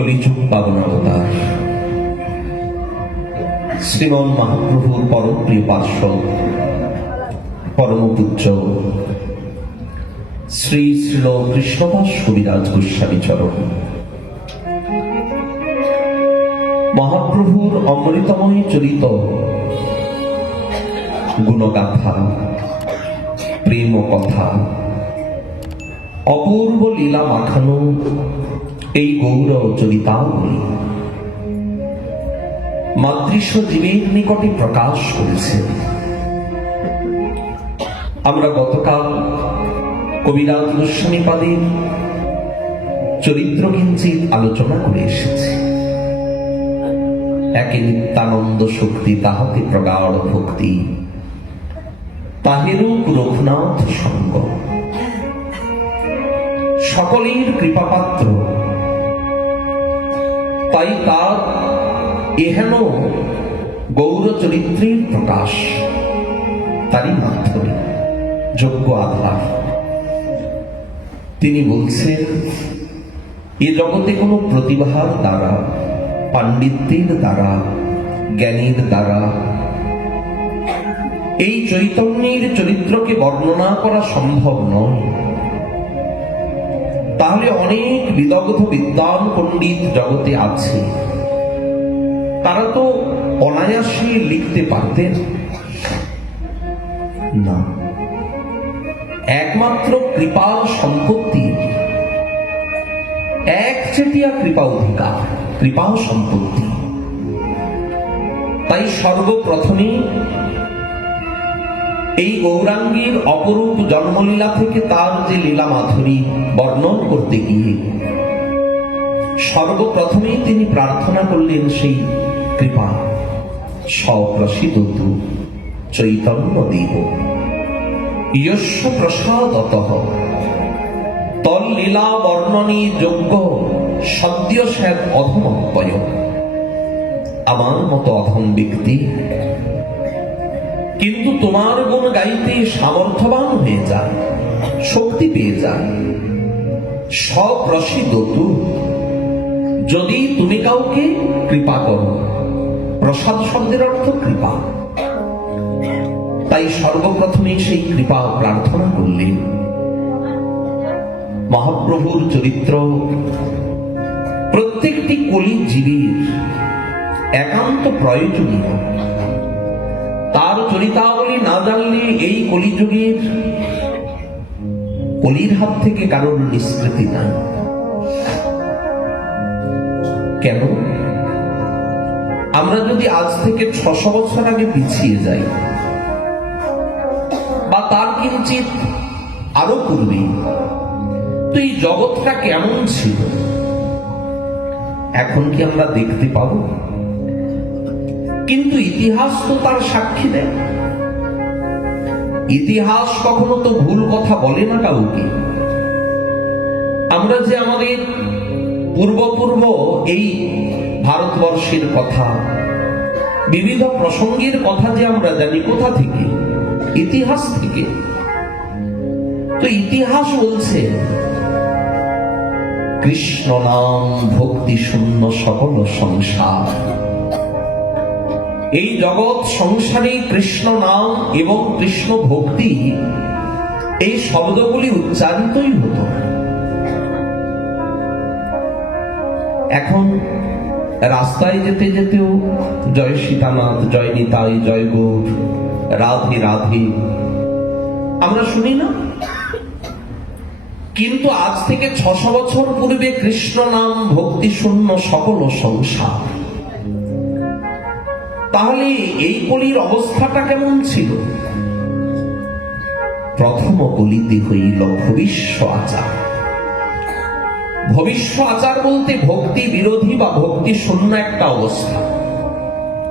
কলিযুগ পাবন অবতার শ্রীমন মহাপ্রভুর পরম প্রিয় পার্শ্বদ পরম পূজ্য শ্রী শ্রীল কৃষ্ণদাস কবিরাজ গোস্বামী চরণ মহাপ্রভুর অমৃতময় চরিত গুণগাথা, প্রেম কথা, অপূর্ব লীলা মাখানো এই গৌর চরিতাবলী মাতৃস্ব জীবের নিকটে প্রকাশ করেছে। আমরা গতকাল কবিরাজ গোস্বামী পাদের চরিত্র কিঞ্চিত আলোচনা করে এসেছি। একে নিত্যানন্দ শক্তি, তাহাতে প্রগাঢ় ভক্তি, তাহেরূপ রঘুনাথ সঙ্গ, সকলের কৃপাপাত্র, তাই তার এহেন গৌর চরিত্রের প্রকাশ তারই মাধ্যমে যোগ্য আধার। তিনি বলছেন, এ জগতে কোনো প্রতিভার দ্বারা, পাণ্ডিত্যের দ্বারা, জ্ঞানের দ্বারা এই চৈতন্যের চরিত্রকে বর্ণনা করা সম্ভব নয়। তাহলে অনেক বিদগ্ধ বিদ্বান পণ্ডিত জগতে আছে, তারা তো অনায়াসে লিখতে পারতেন না। একমাত্র কৃপার সম্পত্তি, একচেটিয়া কৃপা অধিকার, কৃপা সম্পত্তি। তাই সর্বপ্রথমে এই গৌরাঙ্গীর অপরূপ জন্মলীলা থেকে তার যে লীলা মাধুরী বর্ণন করতে গিয়ে সর্বপ্রথমেই তিনি প্রার্থনা করলেন সেই কৃপা, সপ্রসিদ্ধ চৈতন্য দেব যস্য প্রসাদতঃ তল্লীলা বর্ণনী যোগ্য সদ্য স্যাৎ অধমপ্পয়। আমার মতো অধম ব্যক্তি কিন্তু তোমার গুণ গাইতে সামর্থ্যবান হয়ে যায়, শক্তি পেয়ে যায়। সপ্রসিদ্ধ যদি তুমি কাউকে কৃপা করো, প্রসাদ শব্দের অর্থ কৃপা। তাই সর্বপ্রথমে সেই কৃপা প্রার্থনা করলেন। মহাপ্রভুর চরিত্র প্রত্যেকটি কলি জীবের একান্ত প্রয়োজনীয়। তার চরিতাবলী না জানলে এই কলিযুগের কলির হাত থেকে কারোর নিষ্কৃতি নাই। কেন? আমরা যদি আজ থেকে 600 বছর আগে পিছিয়ে যাই, বা তার কিঞ্চিত আরো পূর্বে, তো এই জগৎটা কেমন ছিল এখন কি আমরা দেখতে পাব? কিন্তু ইতিহাস তো তার সাক্ষী দেয়। ইতিহাস কখনো তো ভুল কথা বলে না কাউকে। আমরা যে আমাদের পূর্ব এই ভারতবর্ষের কথা, বিবিধ প্রসঙ্গের কথা যে আমরা জানি কোথা থেকে? ইতিহাস থেকে। তো ইতিহাস বলছে কৃষ্ণ নাম ভক্তি শূন্য সকল সংসার। এই জগৎ সংসারে কৃষ্ণ নাম এবং কৃষ্ণ ভক্তি, এই শব্দগুলি উচ্চারিতই হতো। এখন রাস্তায় যেতে যেতেও জয় সীতানাথ, জয় নিতাই, জয় গৌর, রাধে রাধে আমরা শুনি না? কিন্তু আজ থেকে 600 বছর পূর্বে কৃষ্ণ নাম ভক্তি শূন্য সকল সংসার। তাহলে এই কলির অবস্থাটা কেমন ছিল? প্রথম কলিতে হইল ভবিষ্য আচার। ভবিষ্য আচার বলতে ভক্তি বিরোধী বা ভক্তি শূন্য একটা অবস্থা,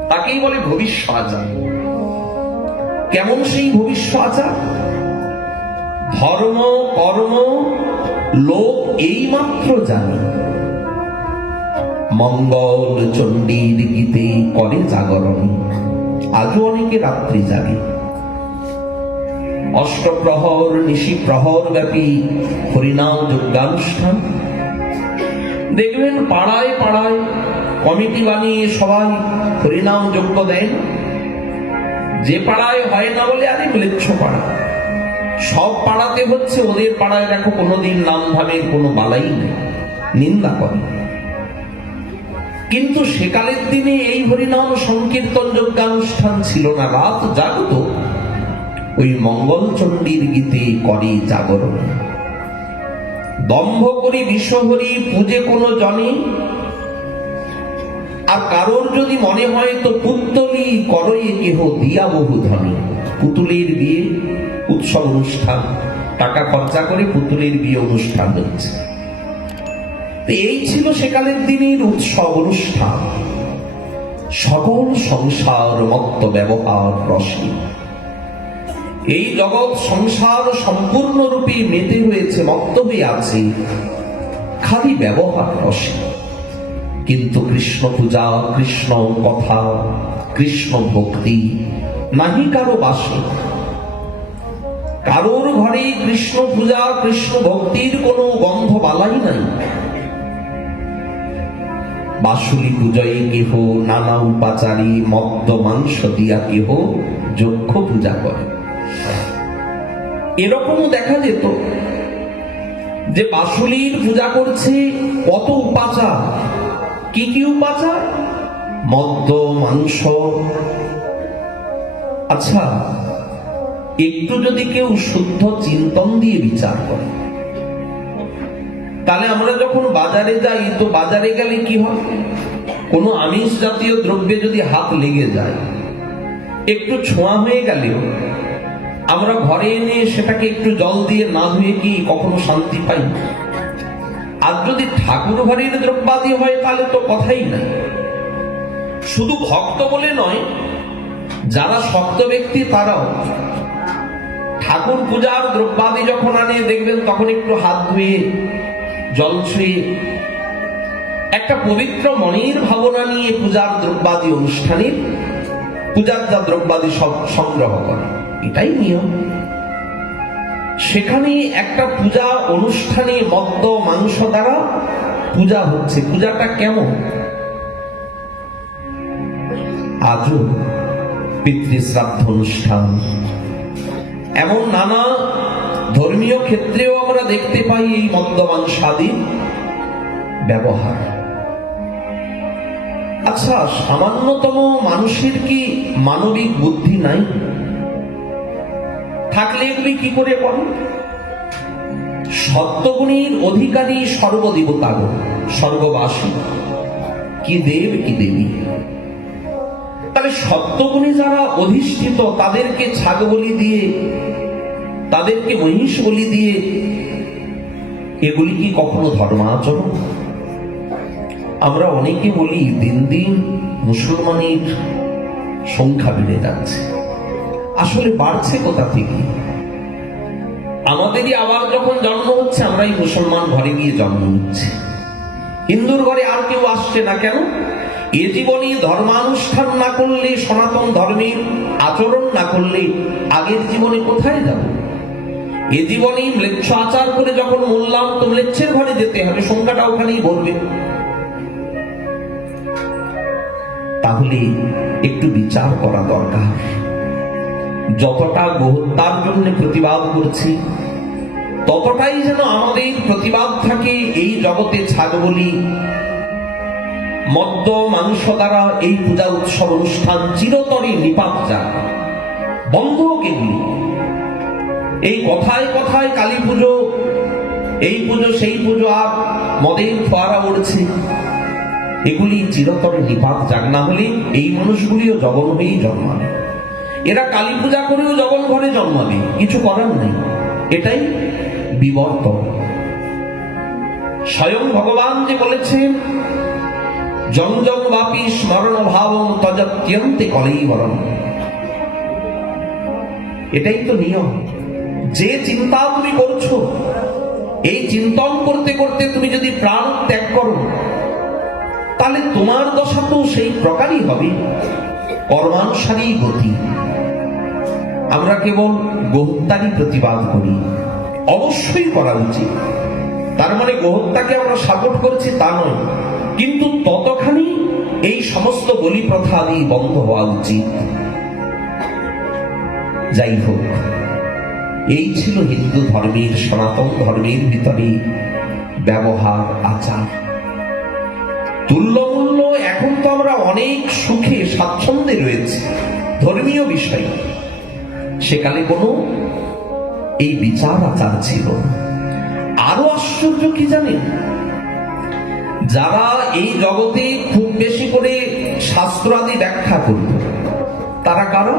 তাকেই বলে ভবিষ্য আচার। কেমন সেই ভবিষ্য আচার? ধর্ম কর্ম লোক এই মাত্র জানি, মঙ্গল চণ্ডীর গীতে করে জাগরণ, আজও অনেকে রাত্রি জাগে। অষ্টপ্রহর নিশি প্রহর ব্যাপী হরিনাম যজ্ঞানুষ্ঠান, দেখবেন পাড়ায় পাড়ায় কমিটি বানিয়ে সবাই হরিনাম যজ্ঞ দেন। যে পাড়ায় হয় না বলে আরে ম্লেচ্ছ পাড়া, সব পাড়াতে হচ্ছে, ওদের পাড়ায় দেখো কোনোদিন নাম ধামের কোনো বালাই নেই, নিন্দা করে। কিন্তু সেকালের দিনে এই হরিনাম সংকীর্তন যজ্ঞানুষ্ঠান ছিল না, রাত জাগত ওই মঙ্গলচণ্ডীর গীতে করে জাগরণ। দম্ভ করি বিশ্বহরি পূজে কোনো জনে, আর কারোর যদি মনে হয় তো পুত্তলি করয়ে কেহ দিয়া বহু ধনী। পুতুলের বিয়ে উৎসব অনুষ্ঠান, টাকা খরচা করে পুতুলের বিয়ে অনুষ্ঠান হচ্ছে। এই ছিল সেকালের দিনের উৎসব অনুষ্ঠান। সকল সংসার মত্ত ব্যবহার রসে, এই জগৎ সংসার সম্পূর্ণরূপে মেতে হয়েছে, মত্ত হয়ে আছে খালি ব্যবহার রসে। কিন্তু কৃষ্ণ পূজা, কৃষ্ণ কথা, কৃষ্ণ ভক্তি নাহি কারো বাসে। কারোর ঘরে কৃষ্ণ পূজা, কৃষ্ণ ভক্তির কোনো গন্ধ বালাই নাই। বাসুলি পূজয়ে কেহ নানা উপাচারী মদ্য মাংস দিয়া কেহ যক্ষ পূজা করে। এরকমও দেখা যেত যে বাসুলির পূজা করছে কত উপাচার। কি কি উপাচার? মদ্য মাংস। আচ্ছা, একটু যদি কেউ শুদ্ধ চিন্তন দিয়ে বিচার করে, তাহলে আমরা যখন বাজারে যাই, তো বাজারে গেলে কি হয়? কোনো আমিষ জাতীয় দ্রব্যে যদি হাত লেগে যায়, একটু ছোঁয়া হয়ে গেলেও আমরা ঘরে এনে সেটাকে একটু জল দিয়ে না ধুয়ে কি কখনো শান্তি পাই? আর যদি ঠাকুর ঘরের দ্রব্যাদি হয় তাহলে তো কথাই নাই। শুধু ভক্ত বলে নয়, যারা শক্ত ব্যক্তি তারাও ঠাকুর পূজার দ্রব্যাদি যখন আনে দেখবেন তখন একটু হাত ধুয়ে জল ছুঁয়ে একটা পবিত্র মনের ভাবনা নিয়ে পূজার দ্রব্যাদি অনুষ্ঠানে পূজার যা দ্রব্যাদি সব সংগ্রহ করে। এটাই নিয়ম। সেখানে একটা পূজা অনুষ্ঠানে মদ্য মাংস দ্বারা পূজা হচ্ছে। পূজাটা কেমন? আজও পিতৃশ্রাদ্ধ অনুষ্ঠান, এমন নানা ধর্মীয় ক্ষেত্রেও আমরা দেখতে পাই এই মদ্য মাংসাদি ব্যবহার। আচ্ছা, সামান্যতম মানুষের কি মানবিক বুদ্ধি নাই? থাকলে এগুলি কি করে করে? সত্যগুণীর অধিকারী সর্বদেবতাগণ, স্বর্গবাসী, কি দেব কি দেবী। তাহলে সত্যগুণী যারা অধিষ্ঠিত, তাদেরকে ছাগ বলি দিয়ে, তাদেরকে মহিষ বলি দিয়ে, এগুলি কি কখনো ধর্মাচরণ? আমরা অনেকে বলি দিন দিন মুসলমানের সংখ্যা বেড়ে যাচ্ছে। আসলে বাড়ছে কোথা থেকে? আমাদেরই আবার যখন জন্ম হচ্ছে, আমরাই মুসলমান ঘরে গিয়ে জন্ম নিচ্ছি, হিন্দুর ঘরে আর কেউ আসছে না। কেন? এ জীবনে ধর্মানুষ্ঠান না করলে, সনাতন ধর্মের আচরণ না করলে আগের জীবনে কোথায় যাব? এ জীবনে ম্লেচ্ছ আচার করে যখন মরলাম, তো ম্লেচ্ছের ঘরে যেতে হবে, সংখ্যাটা ওখানেই বলবে। তাহলে একটু বিচার করা দরকার। যতটা গোহত্যার জন্য প্রতিবাদ করছি, ততটাই যেন আমাদের প্রতিবাদ থাকে এই জগতে ছাগ বলি, মদ্য মাংস দ্বারা এই পূজা উৎসব অনুষ্ঠান চিরতরে নিপাত যাক, বন্ধ হোক এগুলি। এই কথায় কথায় কালী পুজো, এই পুজো সেই পুজো, আর মদের ফোয়ারা উঠছে, এগুলি চিরতরে নিপাত যাক। না হলে এই মানুষগুলিও জগন হয়েই জন্মাবে। এরা কালী পূজা করেও জগন ঘরে জন্মাবে, কিছু করার নেই। এটাই বিবর্তন। স্বয়ং ভগবান যে বলেছেন, জং জং বাপি স্মরণ ভাবং তজত্যন্তে কলেবরম। এটাই তো নিয়ম। যে চিন্তা তুমি করছো, এই চিন্তন করতে করতে তুমি যদি প্রাণ ত্যাগ করো, তাহলে তোমার দশা তো সেই প্রকারই হবে, কর্মানুসারী গতি। আমরা কেবল গোহত্যারই প্রতিবাদ করি, অবশ্যই করা উচিত। তার মানে গোহত্যাকে আমরা সাপোর্ট করছি তা নয়, কিন্তু ততখানি এই সমস্ত বলি প্রথা আদি বন্ধ হওয়া উচিত। যাই হোক, এই ছিল হিন্দু ধর্মের, সনাতন ধর্মের ভিতরে ব্যবহার, আচার। তুল্যমূল্য এখন তো আমরা অনেক সুখে স্বাচ্ছন্দ্যে রয়েছে ধর্মীয় বিষয়, সেকালে কোনো এই বিচার আচার ছিল না। আরো আশ্চর্য কি জানেন, যারা এই জগতে খুব বেশি করে শাস্ত্র আদি ব্যাখ্যা করত তারা কারা?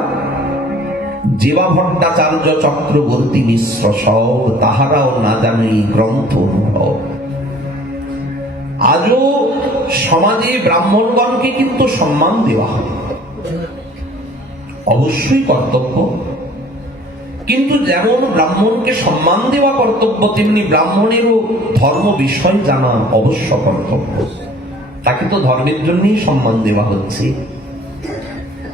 জীবা ভট্টাচার্য, চক্রবর্তী মিশ্র সব, তাহারাও না জানে গ্রন্থ অনুভব। আজও সমাজে ব্রাহ্মণগণকে কিন্তু সম্মান দেওয়া হয়, অবশ্যই কর্তব্য, কিন্তু যেমন ব্রাহ্মণকে সম্মান দেওয়া কর্তব্য, তেমনি ব্রাহ্মণেরও ধর্ম বিষয় জানা অবশ্য কর্তব্য। তাকে তো ধর্মের জন্যই সম্মান দেওয়া হচ্ছে।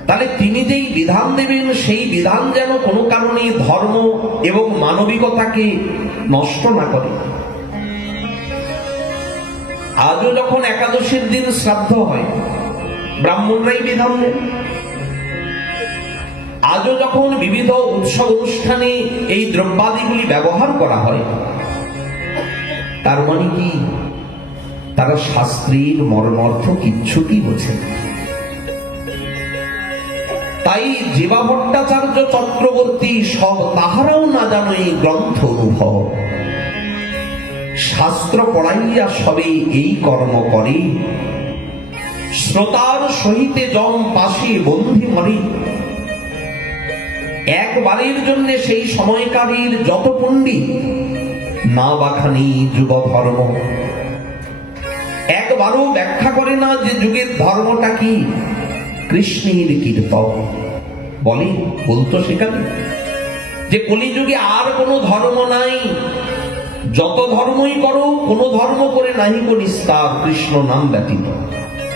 তাহলে তিনি যেই বিধান দেবেন, সেই বিধান যেন কোনো কারণে ধর্ম এবং মানবিকতাকে নষ্ট না করে। আজও যখন একাদশীর দিন শ্রাদ্ধ হয়, ব্রাহ্মণরাই বিধান দেন। আজও যখন বিবিধ উৎসব অনুষ্ঠানে এই দ্রব্যাদিগুলি ব্যবহার করা হয়, তার মানে কি তারা শাস্ত্রের মর্মার্থ কিচ্ছুটি বোঝেন? তাই জীবা ভট্টাচার্য, চক্রবর্তী সব, তাহারাও না জানো এই গ্রন্থ অনুভব। শাস্ত্র পড়াইয়া সবে এই কর্ম করে, শ্রোতার সহিতে জম পাশে বন্ধি মরে। একবারের জন্য সেই সময়কারীর যত পণ্ডিত, না বাখানি যুগ ধর্ম, একবারও ব্যাখ্যা করে না যে যুগের ধর্মটা কি, কৃষ্ণের কীর্তন বলে। বলতো সেখানে যে কলিযুগে আর কোনো ধর্ম নাই, যত ধর্মই করো কোনো ধর্ম করে নাহি কো নিস্তার, কৃষ্ণ নাম ব্যতীত।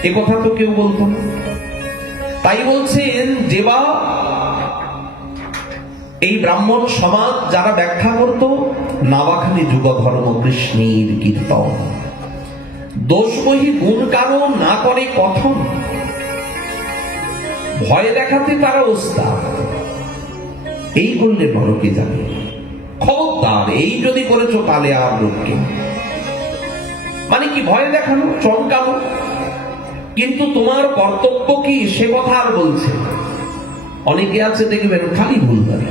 এ কথা তো কেউ বলতো না। তাই বলছেন যেবা এই ব্রাহ্মণ সমাজ যারা ব্যাখ্যা করত, নাবাখানি যুগ ধর্ম কৃষ্ণের কীর্তন। দোষ বহি গুণ কারো না করে কথন, ভয় দেখাতে তারা ওস্তাদ। এই করলে নরকে যাবে, খবরদার এই যদি করেছো তাহলে আর লোককে। মানে কি? ভয় দেখানো, চমকানো। কিন্তু তোমার কর্তব্য কি সে কথা আর বলছে। অনেকে আছে দেখবেন খালি ভুল করে,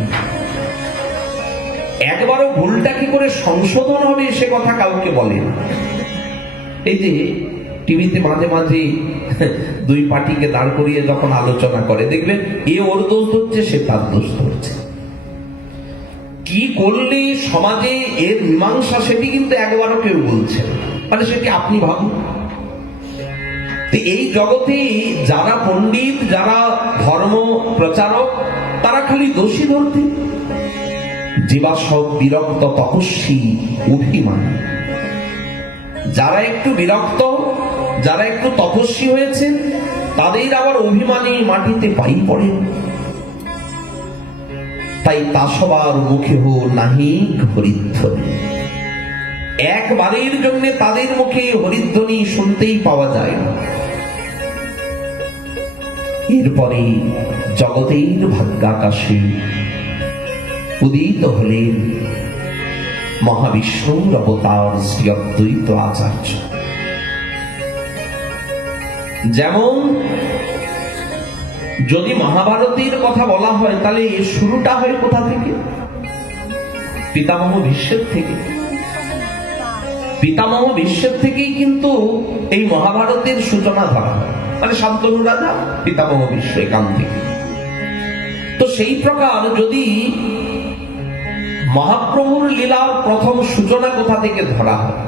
একবারও ভুলটা কি করে সংশোধন হবে সে কথা কাউকে বলে না। এই যে টিভিতে মাঝে মাঝে দুই পার্টিকে দাঁড় করিয়ে যখন আলোচনা করে, দেখবেন এ ওর দোষ ধরছে, সে তার দোষ ধরছে। কি করলে সমাজে এর মীমাংসা সেটি কিন্তু একবারও কেউ বলছে, মানে সেটি আপনি ভাবুন। এই জগতে যারা পণ্ডিত, যারা ধর্ম প্রচারক, তারা খালি দোষী ধরতে। জীবাসব বিরক্ত তপস্বী অভিমান। যারা একটু বিরক্ত, যারা একটু তপস্বী হয়েছেন, তাদের আবার অভিমানী মাটিতে পাই পড়ে। তাই তা সবার মুখে হো নাহিক হরিধ্বনি। একবারের জন্য তাদের মুখে হরিধ্বনি শুনতেই পাওয়া যায় না। এরপরে জগতের ভাগ্যাকাশে উদিত হলেন মহাবিষ্ণুর অবতার শ্রী অদ্বৈত আচার্য। যেমন যদি মহাভারতের কথা বলা হয়, তাহলে এর শুরুটা হয় কোথা থেকে? পিতামহ ভীষ্মের থেকে। পিতামহ ভীষ্মের থেকেই কিন্তু এই মহাভারতের সূচনা ধরা হয়। মানে শান্তনু রাজা, পিতামহ ভীষ্ম, এখান থেকে। তো সেই প্রকার যদি মহাপ্রভুর লীলার প্রথম সূচনা কোথা থেকে ধরা হয়,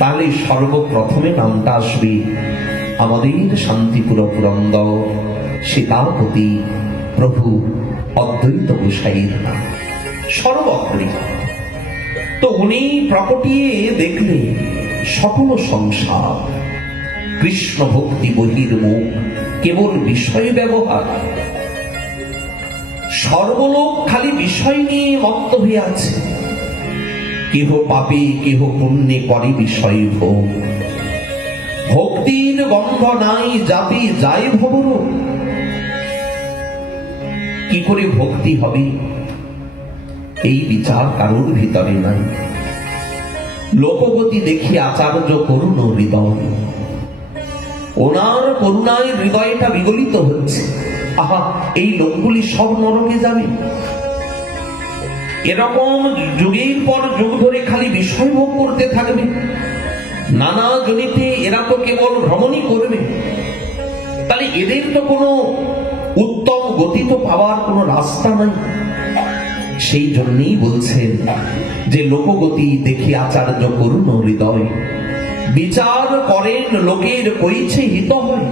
তাহলে সর্বপ্রথমে নামটা আসবে আমাদের শান্তিপুর পুরন্দর সীতাপতি প্রভু অদ্বৈত গোসাইয়ের নাম সর্বগ্রে। তো উনি প্রকটিয়ে দেখলেন সকল সংসার কৃষ্ণ ভক্তি বহির্মুখ, কেবল বিষয় ব্যবহার। সর্বলোক খালি বিষয় নিয়ে মত্ত হয়ে আছে। কেহ পাপে কেহ পুণ্যে করে বিষয় ভোগ, ভক্তির গন্ধ নাই জাতি যায় ভবর। কি করে ভক্তি হবে এই বিচার কারোর ভিতরে নাই। লোকগতি দেখি আচার্য করুণ হৃদয়, ওনার করুণায় হৃদয়টা বিগলিত হচ্ছে। আহা, এই লোকগুলি সব নরকে যাবে। এরকম যুগের পর যুগ ধরে খালি বিষয় ভোগ করতে থাকবে, নানা জনিতে এরা তো কেবল ভ্রমণই করবে। তাহলে এদের তো কোনো উত্তম গতি তো পাওয়ার কোনো রাস্তা নাই। সেই জন্যই বলছেন যে লোকগতি দেখি আচার্য করুণ হৃদয়, বিচার করেন লোকের কইছে হিত হয়।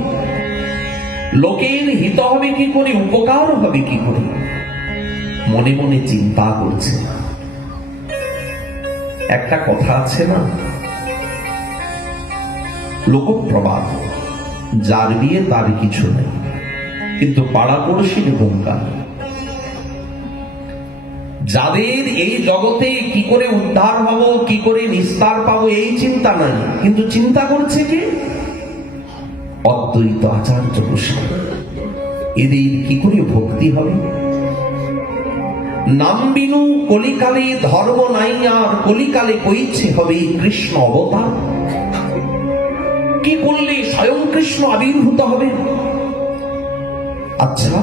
লোকের হিত হবে কি করে, উপকার হবে কি করে, মনে মনে চিন্তা করছে। একটা কথা আছে না, লোকপ্রবাদ, যার বিয়ে তার কিছু নেই, কিন্তু পাড়াপড়শির গঙ্গা। যাদের এই জগতে কি করে উদ্ধার হব, কি করে নিস্তার পাবো এই চিন্তা নাই, কিন্তু চিন্তা করছে কে? অদ্বৈত আচার্য বসে। এদের কি করে ভক্তি হবে? নাম বিনু কলিকালে ধর্ম নাই আর, কলিকালে কইছে হবে কৃষ্ণ অবতার। কি করলে স্বয়ং কৃষ্ণ আবির্ভূত হবে? আচ্ছা,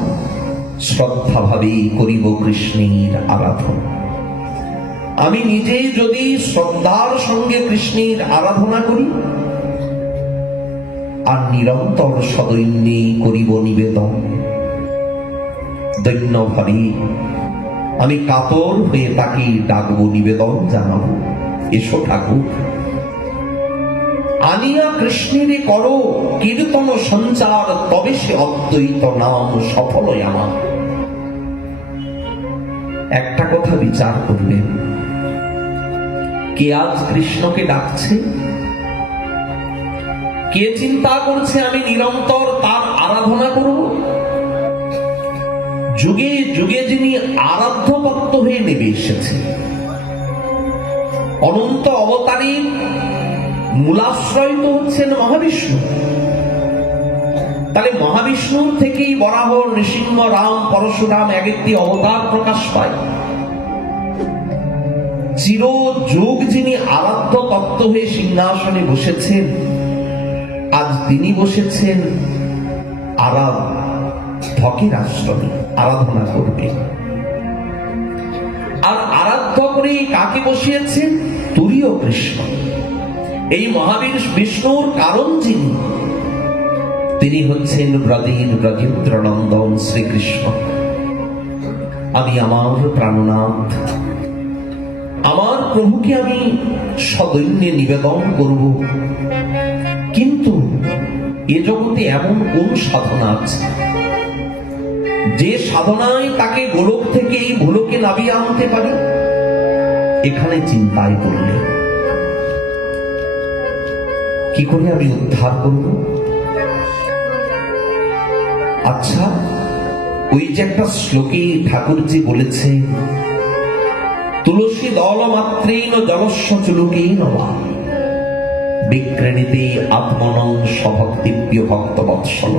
শ্রদ্ধা ভাবে করিব কৃষ্ণের আরাধনা। আমি নিজে যদি শ্রদ্ধার সঙ্গে কৃষ্ণের আরাধনা করি আর নিরন্তর সদৈন্যে করিব নিবেদন, দৈন্য ভাবে আমি কাতর হয়ে তাকে ডাকবো, নিবেদন জানাবো, এসো ঠাকুর আনিয়া কৃষ্ণের করো কীর্তন সঞ্চার, তবে সে অদ্বৈত নাম সফল আমার। একটা কথা বিচার করবেন, কে আজ কৃষ্ণকে ডাকছে? কে চিন্তা করছে আমি নিরন্তর তার আরাধনা করব? যুগে যুগে যিনি আরাধ্য ভক্ত হয়ে নেমে এসেছে, অনন্ত অবতারীর মূলাশ্রয় তো হচ্ছেন মহাবিষ্ণু। তাহলে মহাবিষ্ণুর থেকেই বরাহ, নৃসিংহ, রাম, পরশুরাম এক একটি অবতার প্রকাশ পায়। চির যুগ যিনি আরাধ্য তত্ত্ব হয়ে সিংহাসনে বসেছেন, আজ তিনি বসেছেন আরাধ্যকের আশ্রমে, আরাধনা করবে। আর আরাধ্য করে কাকে বসিয়েছেন? তুরীয় কৃষ্ণ। এই মহাবীর বিষ্ণুর কারণ যিনি, তিনি হচ্ছেন ব্রজের ব্রজেন্দ্র নন্দন শ্রীকৃষ্ণ। আমি আমার প্রাণনাথ, আমার প্রভুকে আমি সদৈন্যে নিবেদন করব। কিন্তু এ জগতে এমন কোন সাধনা আছে যে সাধনায় তাকে গোলক থেকে এই ভোলকে নামিয়ে আনতে পারে? এখানে চিন্তায় পড়লে কি করে আমি উদ্ধার করব? আচ্ছা, ওই যে একটা শ্লোকে ঠাকুরজি বলেছে, তুলসী দল মাত্রেন জলস্য চুলুকেন বা বিক্রেণীতে আত্মনং স্বভক্তিভ্য ভক্ত বৎসল।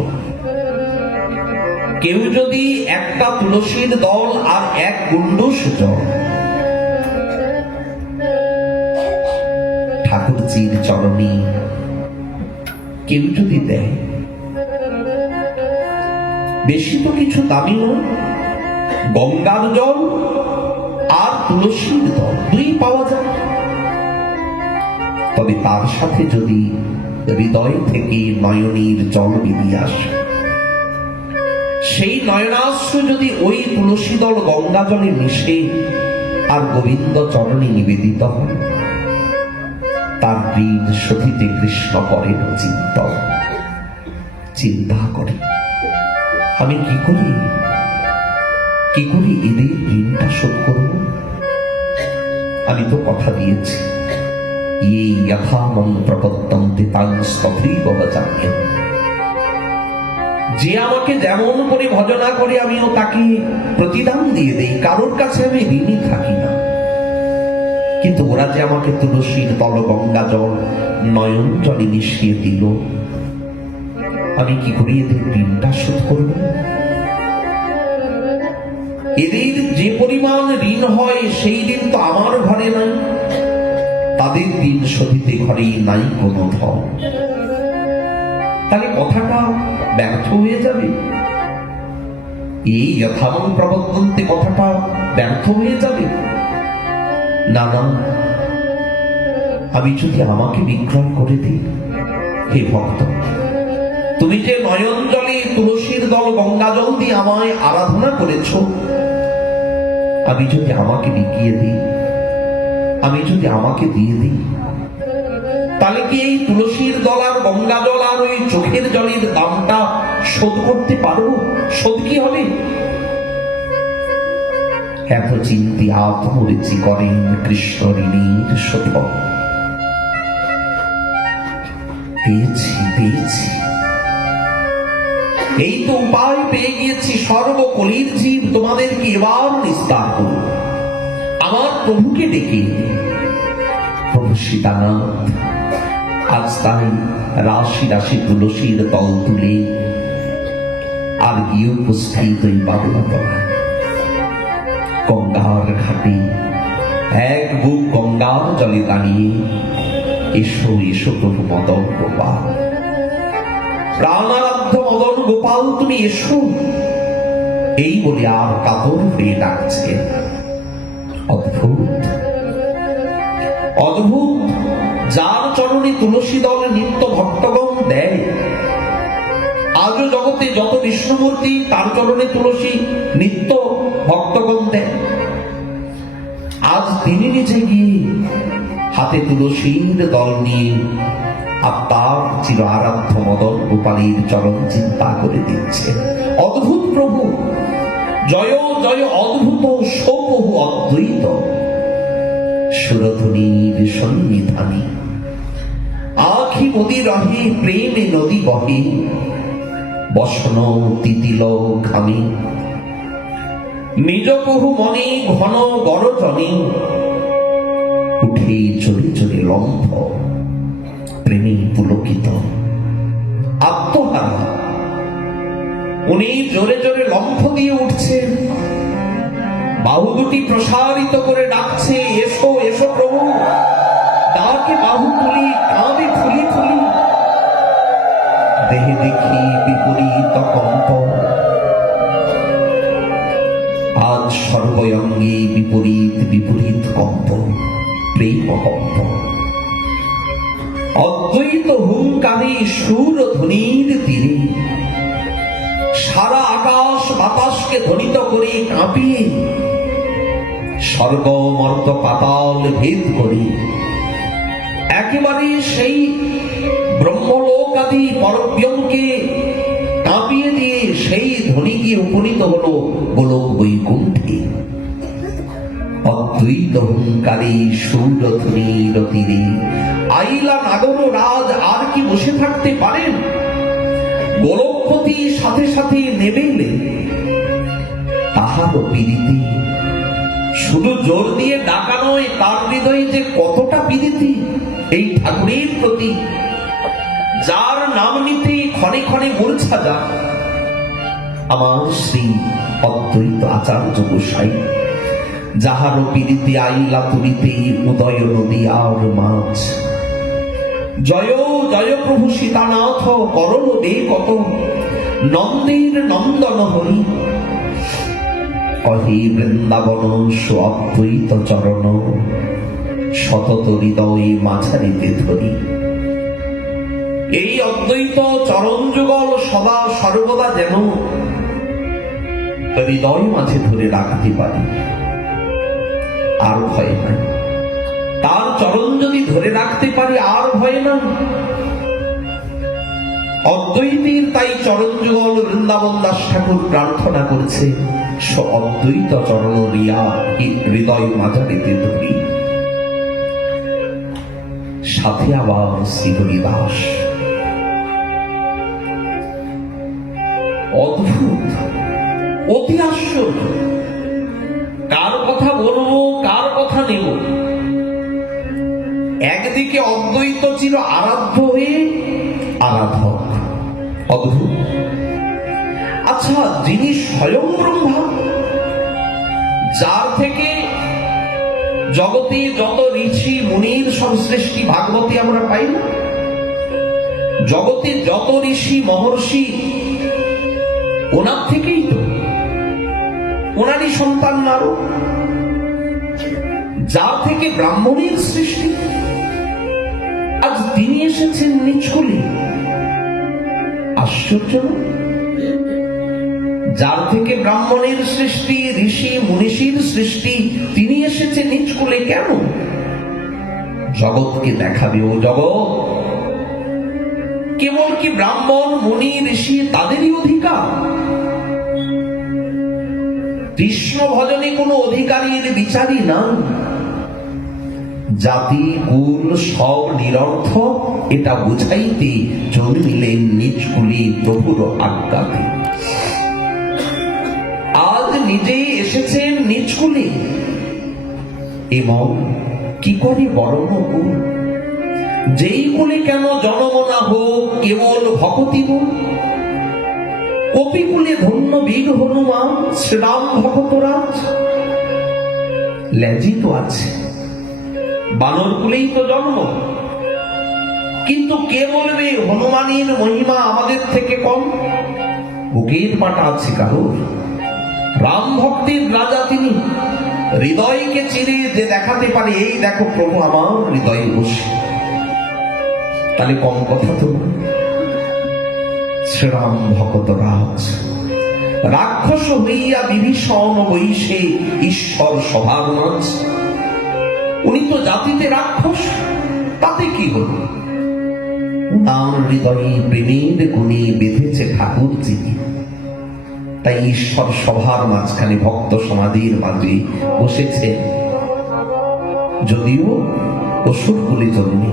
কেউ যদি একটা তুলসীর দল আর এক কুণ্ডুষ জল ঠাকুরজির চরণে কেউ যদি দেয়, বেশি তো কিছু দামি নয়, গঙ্গার জল আর তুলসীর দল দুই পাওয়া যায়। তবে তার সাথে যদি হৃদয় থেকে নয়নের জল বেরিয়ে আসে, সেই নয়নাশ্রু যদি ওই তুলসী দল গঙ্গা জলে মিশে আর গোবিন্দ চরণে নিবেদিত হয়, তার ঋণ শোধিতে কৃষ্ণ করেন চিন্তন। চিন্তা করে আমি কি করি এদের ঋণটা শোধ করব? আমি তো কথা দিয়েছি, এই যথামং প্রপদ্যন্তে তাং স্তথৈব ভজাম্যহম। যে আমাকে যেমন করে ভজনা করে আমিও তাকে প্রতিদান দিয়ে দেই, কারোর কাছে আমি ঋণী থাকি না। কিন্তু ওরা যে আমাকে তুলসীর দল গঙ্গা জল নয়ন জলে মিশিয়ে দিল, আমি কি করে এদের ঋণটা শোধ করব? এদের যে পরিমাণ ঋণ হয় সেই ঋণ তো আমার ঘরে নাই, তাদের ঋণ শোধিতে ঘরে নাই কোনো ধন। তাহলে কথাটা ব্যর্থ হয়ে যাবে। এই যথামন প্রবর্তন্তে কথাটা ব্যর্থ হয়ে যাবে। না না, আমি যদি আমাকে বিক্রয় করে দিই, হে ভক্ত, তুমি যে নয়ন জলে তুলসীর দল গঙ্গা জল দিয়ে আমায় আরাধনা করেছ, আমি যদি আমাকে বিকিয়ে দিই, আমি যদি আমাকে দিয়ে দিই, তাহলে কি এই তুলসীর দল আর গঙ্গা জল আর ওই চোখের জলের দামটা শোধ করতে পারবো? শোধ কি হবে? এত চিন্তি আত্মরিচি করেন কৃষ্ণ ঋণীর শোধ। পেয়েছি পেয়েছি, এই তো উপায় পেয়ে গিয়েছি। সর্বকলির জীব তোমাদেরকে এবার নিস্তার করুন, আমার প্রভুকে ডেকে। প্রভু সীতানাথ আজ তাই রাশি রাশি তুলসীর দল তুলে আর গিয়ে উপস্থিত ওই বাবলা তলায় গঙ্গার ঘাটে এক বুক গঙ্গার জলে দাঁড়িয়ে, এসো এসো প্রভু মদন গোপাল, প্রাণারাধ্য মদন গোপাল, তুমি এসো, এই বলে আর কাতর হয়ে ডাকছে। অদ্ভুত অদ্ভুত, যার চরণে তুলসী দল নিত্য ভক্তগণ দেয়। আজও জগতে যত বিষ্ণুমূর্তি তার চরণে তুলসী নিত্য ভক্তগণ দেয়। আজ তিনি নিজে গিয়ে হাতে তুলসীর দল নিয়ে আর তার চির আরাধ্য মদন গোপালের চরণ চিন্তা করে দিচ্ছে। অদ্ভুত প্রভু, জয় জয় অদ্ভুত সৌপ্রভু অদ্বৈত, সুরধ্বনির সন্নিধানী, আখি নদী রহে প্রেমে নদী বহে, বসন তিতিল ঘামে, নিজ প্রভু মনে ঘন গরজনে, উঠে চলে চলে লম্ফ, প্রেমে পুলকিত আত্মহারা। উনি জোরে জোরে লম্ফ দিয়ে উঠছেন, বাহু দুটি প্রসারিত করে ডাকছে, এসো এসো প্রভু। ডাকে বাহু তুলি, কাঁদে ফুলি ফুলি, দেহে দেখি বিপরীত কম্প, আজ সর্বঙ্গে বিপরীত বিপরীত কম্প, প্রেম কম্প। অদ্বৈত হুঙ্কারে সুর ধ্বনির তীরে সারা আকাশ বাতাসকে ধ্বনিত করে কাঁপিয়ে, স্বর্গ মর্ত পাতাল ভেদ করে একেবারে সেই ব্রহ্মলোক আদি পরব্রহ্মকে কাঁপিয়ে দিয়ে সেই ধ্বনি গিয়ে উপনীত হলো গোলক বৈকুণ্ঠে। অদ্বৈত হুঙ্কারে সুর ধ্বনির তীরে আইলা নাগর রাজ আর কি বসে থাকতে পারেন? গোলকপতি সাথে সাথে নেমে এলেন। তাহারও পীড়িতি, শুধু জোর দিয়ে ডাকা নয়, তার হৃদয়ে যে কতটা পীড়িতি এই ঠাকুরের প্রতি, যার নাম নিতে ক্ষণে ক্ষণে মূর্ছা যায়। আমার শ্রী অদ্বৈত আচার্য গোসাই, যাহারও পীড়িতি আইলা তুলিতে উদয় নদী আর মাছ। জয় জয় প্রভু সীতানাথ, করল দে কত, নন্দের নন্দন হরি, কহে বৃন্দাবন অদ্বৈত চরণ, শতত হৃদয় মাঝারিতে ধরি। এই অদ্বৈত চরণ যুগল সদা সর্বদা যেন হৃদয় মাঝে ধরে রাখতে পারি, আর ভয় নাই। তার চরণ যদি ধরে রাখতে পারি আর ভয় না। অদ্বৈতের তাই চরণ যুগল বৃন্দাবন দাস ঠাকুর প্রার্থনা করছে, অদ্বৈত চরণ রিয়া হৃদয় মাঝারিতে ধরি। সাথে আবার শ্রীহরি দাস। অদ্ভুত, অতি আশ্চর্য। কার কথা বলবো, কার কথা নেব? একদিকে অদ্বৈত ছিল আরাধ্য হয়ে আরাধক, অদ্ভুত। আচ্ছা, যিনি স্বয়ং ব্রহ্মা, যার থেকে জগতে যত ঋষি মুনির সব সৃষ্টি, ভাগবতী আমরা পাই না? জগতে যত ঋষি মহর্ষি ওনার থেকেই তো, ওনারই সন্তান নারদ, যার থেকে ব্রাহ্মণের সৃষ্টি। আজ তিনি এসেছেন নিচকুলে, আশ্চর্য। যার থেকে ব্রাহ্মণের সৃষ্টি, ঋষি মুনিষীর সৃষ্টি, তিনি এসেছেন নিচকুলে কেন? জগৎকে দেখাবে, ও জগৎ কেবল কি ব্রাহ্মণ মুনি ঋষি তাদেরই অধিকার? কৃষ্ণ ভজনে কোনো অধিকারীর বিচারই না। জাতি কুল সব নিরর্থক, এটা বুঝাইতে জন্মিলেন নিচকুলি প্রভুর আজ্ঞাতে। আজ নিজেই এসেছেন নিচকুলি, এবং কি করে বরণ কুল, যেই কুলে কেন জন্ম না হোক, কেবল ভকতি হোক। কপিকুলে ধন্য বীর হনুমান, শ্রীরাম ভক্তরাজ ল্যাজিত আছে, বানর কুলেই তো জন্ম। কিন্তু কে বলবে হনুমানের মহিমা আমাদের থেকে কম? বুকের পাটা আছে কারোর। রাম ভক্তির রাজা তিনি, হৃদয়কে চিরে যে দেখাতে পারে, এই দেখো প্রভু আমার হৃদয়ে বসে, তাহলে কম কথা তো। শ্রীরাম ভক্তরাজ রাক্ষস হইয়া বিভীষণ বৈশে ঈশ্বর সভার মাঝ। উনি তো জাতিতে রাক্ষস, তাতে কি হল? তার হৃদয়ে প্রেমের গুণে বেঁধেছে ঠাকুরজি, তাই ঈশ্বর সভার মাঝখানে ভক্ত সমাধির মাঝে বসেছে। যদিও অসুর কুলে জন্মে।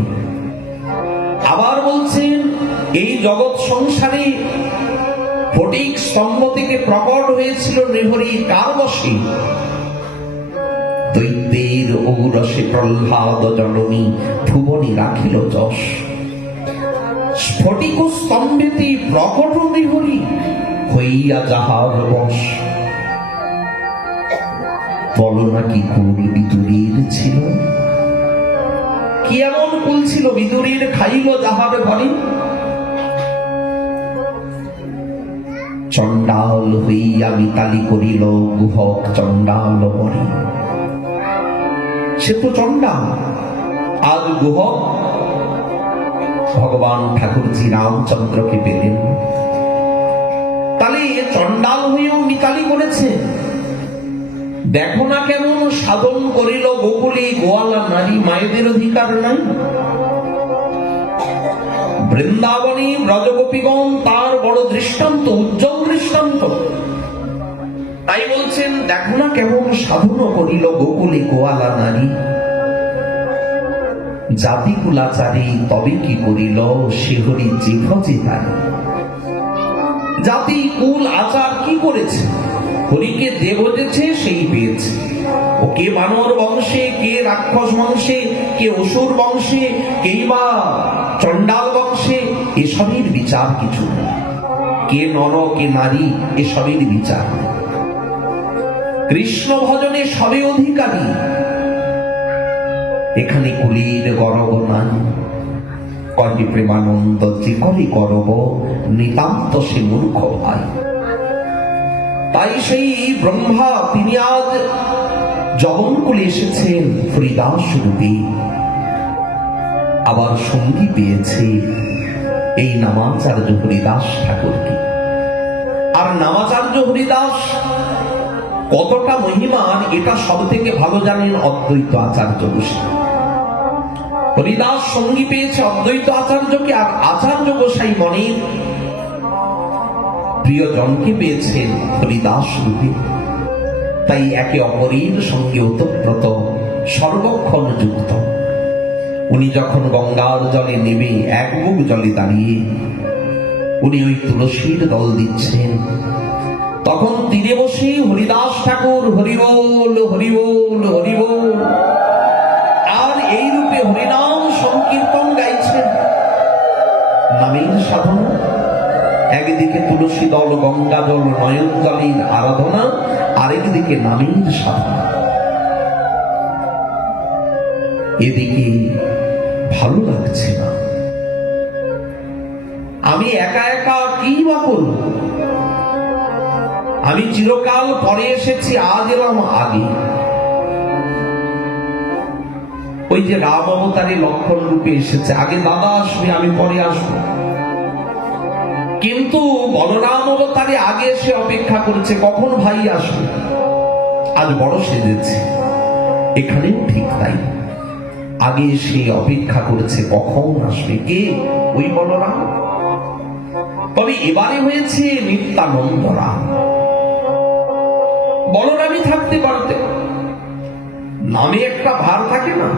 আবার বলছেন, এই জগৎ সংসারে ফটিক স্তম্ভ থেকে প্রকট হয়েছিল নৃহরি কার বশে? দৈত্যের ঔরসে প্রহ্লাদ জননী ভুবনী রাখিল যশ। স্ফটিক স্তম্ভেতে প্রকট নৃহরি হইয়া যাহার বশ। বলো নাকি কুল বিদুরীর ছিল? কি এমন কুল ছিল বিদুরীর খাইল যাহার ঘরে? চণ্ডাল হইয়া মিতালি করিল গুহক চণ্ডাল বরে। সে তো চণ্ডাল, আজ গুহক। ভগবান ঠাকুরজি রামচন্দ্রকে পেলেন, তাহলে চণ্ডাল হয়েও মিতালি করেছে। দেখো না কেমন সাধন করিল গোকুলে গোয়ালা নারী, মায়েদের অধিকার নাই? বৃন্দাবনী ব্রজগোপীগণ তার বড় দৃষ্টান্ত, উজ্জ্বল দৃষ্টান্ত। তাই বলছেন, দেখো না কেমন সাধন করিল গোকুলে গোয়ালা নারী। জাতি কুলাচারী তবে কি করিল, শিহরি জিভজে তারি। জাতি কুল আচার কি করেছে? হরিকে যে বোঝেছে সেই পেয়েছে। ও কে বানর বংশে, কে রাক্ষস বংশে, কে অসুর বংশে, কেই বা চণ্ডাল বংশে, এসবের বিচার কিছু না। কে নর কে নারী, এসবের বিচার। কৃষ্ণ ভজনে সবে অধিকারী। এখানে কুলীর গরব নাই। কটি প্রেমানন্দ যে করে গরব, নিতান্ত সে মূর্খ ভাই। তাই সেই ব্রহ্মা তিনি আজ জগন্কুলে এসেছেন হরিদাস রূপে। আবার সঙ্গী পেয়েছে এই নামাচার্য হরিদাস ঠাকুরকে। আর নামাচার্য হরিদাস কতটা মহিমান, এটা সব থেকে ভালো জানেন অদ্বৈত আচার্য গোসাই। হরিদাস সঙ্গী পেয়েছে অদ্বৈত আচার্যকে, আর আচার্য গোসাই মনের প্রিয়জনকে পেয়েছেন হরিদাস রূপে। তাই একে অপরের সঙ্গে ওতপ্রোত, সর্বক্ষণ যুক্ত। উনি যখন গঙ্গার জলে নেমে এক বুক জলে দাঁড়িয়ে উনি ওই তুলসীর দল দিচ্ছেন, তখন তীরে বসে হরিদাস ঠাকুর হরিবোল হরিবোল হরিবোল, আর এই রূপে হরিনাম কীর্তন গাইছেন, নামের সাধনা। একদিকে তুলসী দল, গঙ্গা জল, নয়ন জলের আরাধনা, আরেকদিকে নামের সাধনা। এদিকে ভালো লাগছে না, আমি একা একা কি বা করব? আমি চিরকাল পরে এসেছি, আজ এলাম আগে। ওই যে রাম অবতারে লক্ষণ রূপে এসেছে, আগে দাদা আসবে, আমি পরে আসবো। কিন্তু বলরাম অবতারে আগে এসে অপেক্ষা করেছে কখন ভাই আসবে। আজ বড় সেজেছে, এখানেও ঠিক তাই, আগে এসে অপেক্ষা করেছে কখন আসবে। কে? ওই বলরাম। তবে এবারে হয়েছে নিত্যানন্দ রাম। বলরামই থাকতে পারতে। নামে একটা ভার থাকে না,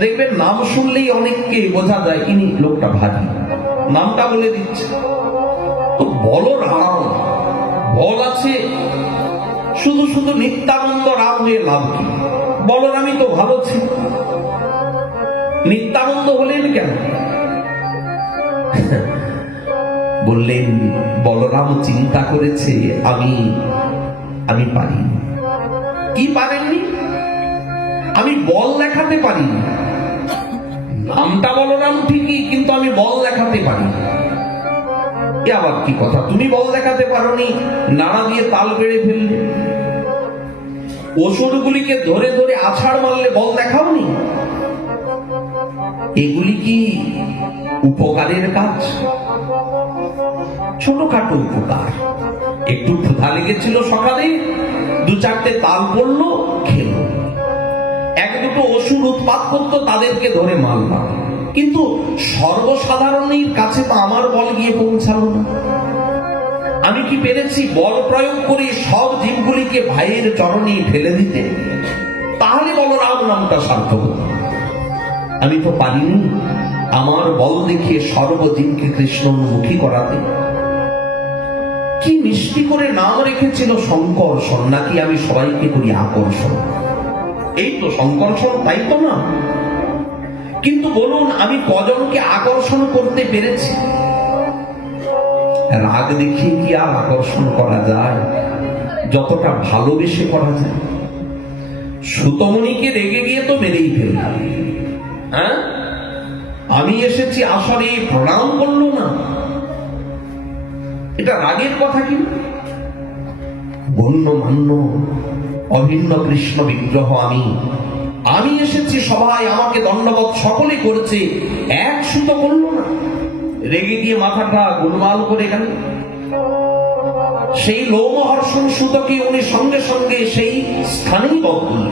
দেখবেন নাম শুনলেই অনেককে বোঝা যায় ইনি লোকটা ভারী, নামটা বলে দিচ্ছে। তো বলরাম, বল আছে, শুধু শুধু নিত্যানন্দ রাম হয়ে লাভ কি? বলরামই তো ভালো ছিল, নিত্যানন্দ হলেন কেন? বললেন বলরাম চিন্তা করেছে আমি পারি। কি পারেননি? আমি বল দেখাতে পারি। নামটা বলরাম ঠিকই, কিন্তু আমি বল দেখাতে পারি। এ আবার কি কথা? তুমি বল দেখাতে পারোনি, নাড়া দিয়ে তাল বেড়ে ফেললে। অসুরগুলিকে ধরে ধরে আছাড় মারলে বল দেখাওনি। এগুলি কি উপকারের কাজ? ছোটখাটো উপকার। একটু ক্ষুধা লেগেছিল সকালে, দু চারটে তাল পড়লো, খেলো। এক দুটো অসুর উৎপাত করতো, তাদেরকে ধরে মারলাম। কিন্তু সর্বসাধারণের কাছে তো আমার বল গিয়ে পৌঁছালো না। আমি কি পেরেছি বল প্রয়োগ করে সব জীবগুলিকে ভাইয়ের চরণে ফেলে দিতে? তাহলে বলরাম নামটা সার্থক। আমি তো পারিনি আমার বল দেখিয়ে সর্বজীবকে কৃষ্ণমুখী করাতে। কি মিষ্টি করে নাম রেখেছিল শঙ্কর্ষণ, নাকি আমি সবাইকে করি আকর্ষণ? এই তো শঙ্কর্ষণ, তাই তো না? কিন্তু বলুন, আমি কজনকে আকর্ষণ করতে পেরেছি? রাগ দেখিয়ে কি আর আকর্ষণ করা যায়? যতটা ভালোবেসে করা যায়। সুতমণিকে রেগে গিয়ে তো মেরেই ফেললাম। হ্যাঁ, আমি এসেছি আসরে, প্রণাম করলো না, এটা রাগের কথা কি? গণ্যমান্য অভিন্ন কৃষ্ণ বিগ্রহ আমি এসেছি, সবাই আমাকে দণ্ডবৎ সকলে করেছে, এক সুতো করলো না, রেগে গিয়ে মাথাটা গোলমাল করে গেল। সেই লোমহর্ষণ সুতোকে উনি সঙ্গে সঙ্গে সেই স্থানেই বদল।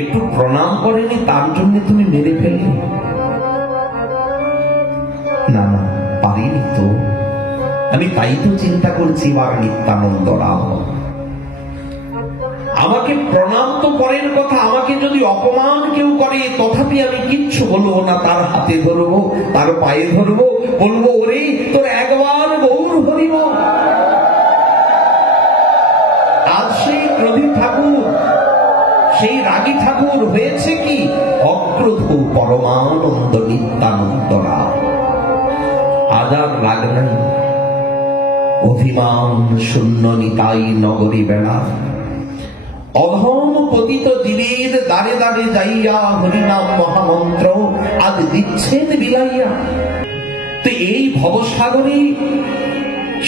একটু প্রণাম করেনি, তার জন্য তুমি মেরে ফেললে? না না, পারিনি তো। আমি তাই তো চিন্তা করছি, এবার নিত্যানন্দ রাম আমাকে প্রণাম তো পরের কথা, আমাকে যদি অপমান কেউ করে তথাপি আমি কিচ্ছু বলবো না। তার হাতে ধরবো, তার পায়ে ধরবো, বলবো ওরে তোর একবার গৌর হরিব। আজ সেই ক্রোধী ঠাকুর, সেই রাগী ঠাকুর হয়েছে কি অক্রোধ পরমানন্দ নিত্যানন্দ রাম। আজ আর রাগ নাই, অভিমান শূন্য নিতাই নগরী বেড়া। অধম পতিত জীবের দ্বারে দ্বারে যাইয়া হরিনাম মহামন্ত্র আজ দিচ্ছেন বিলাইয়া। তো এই ভবসাগরে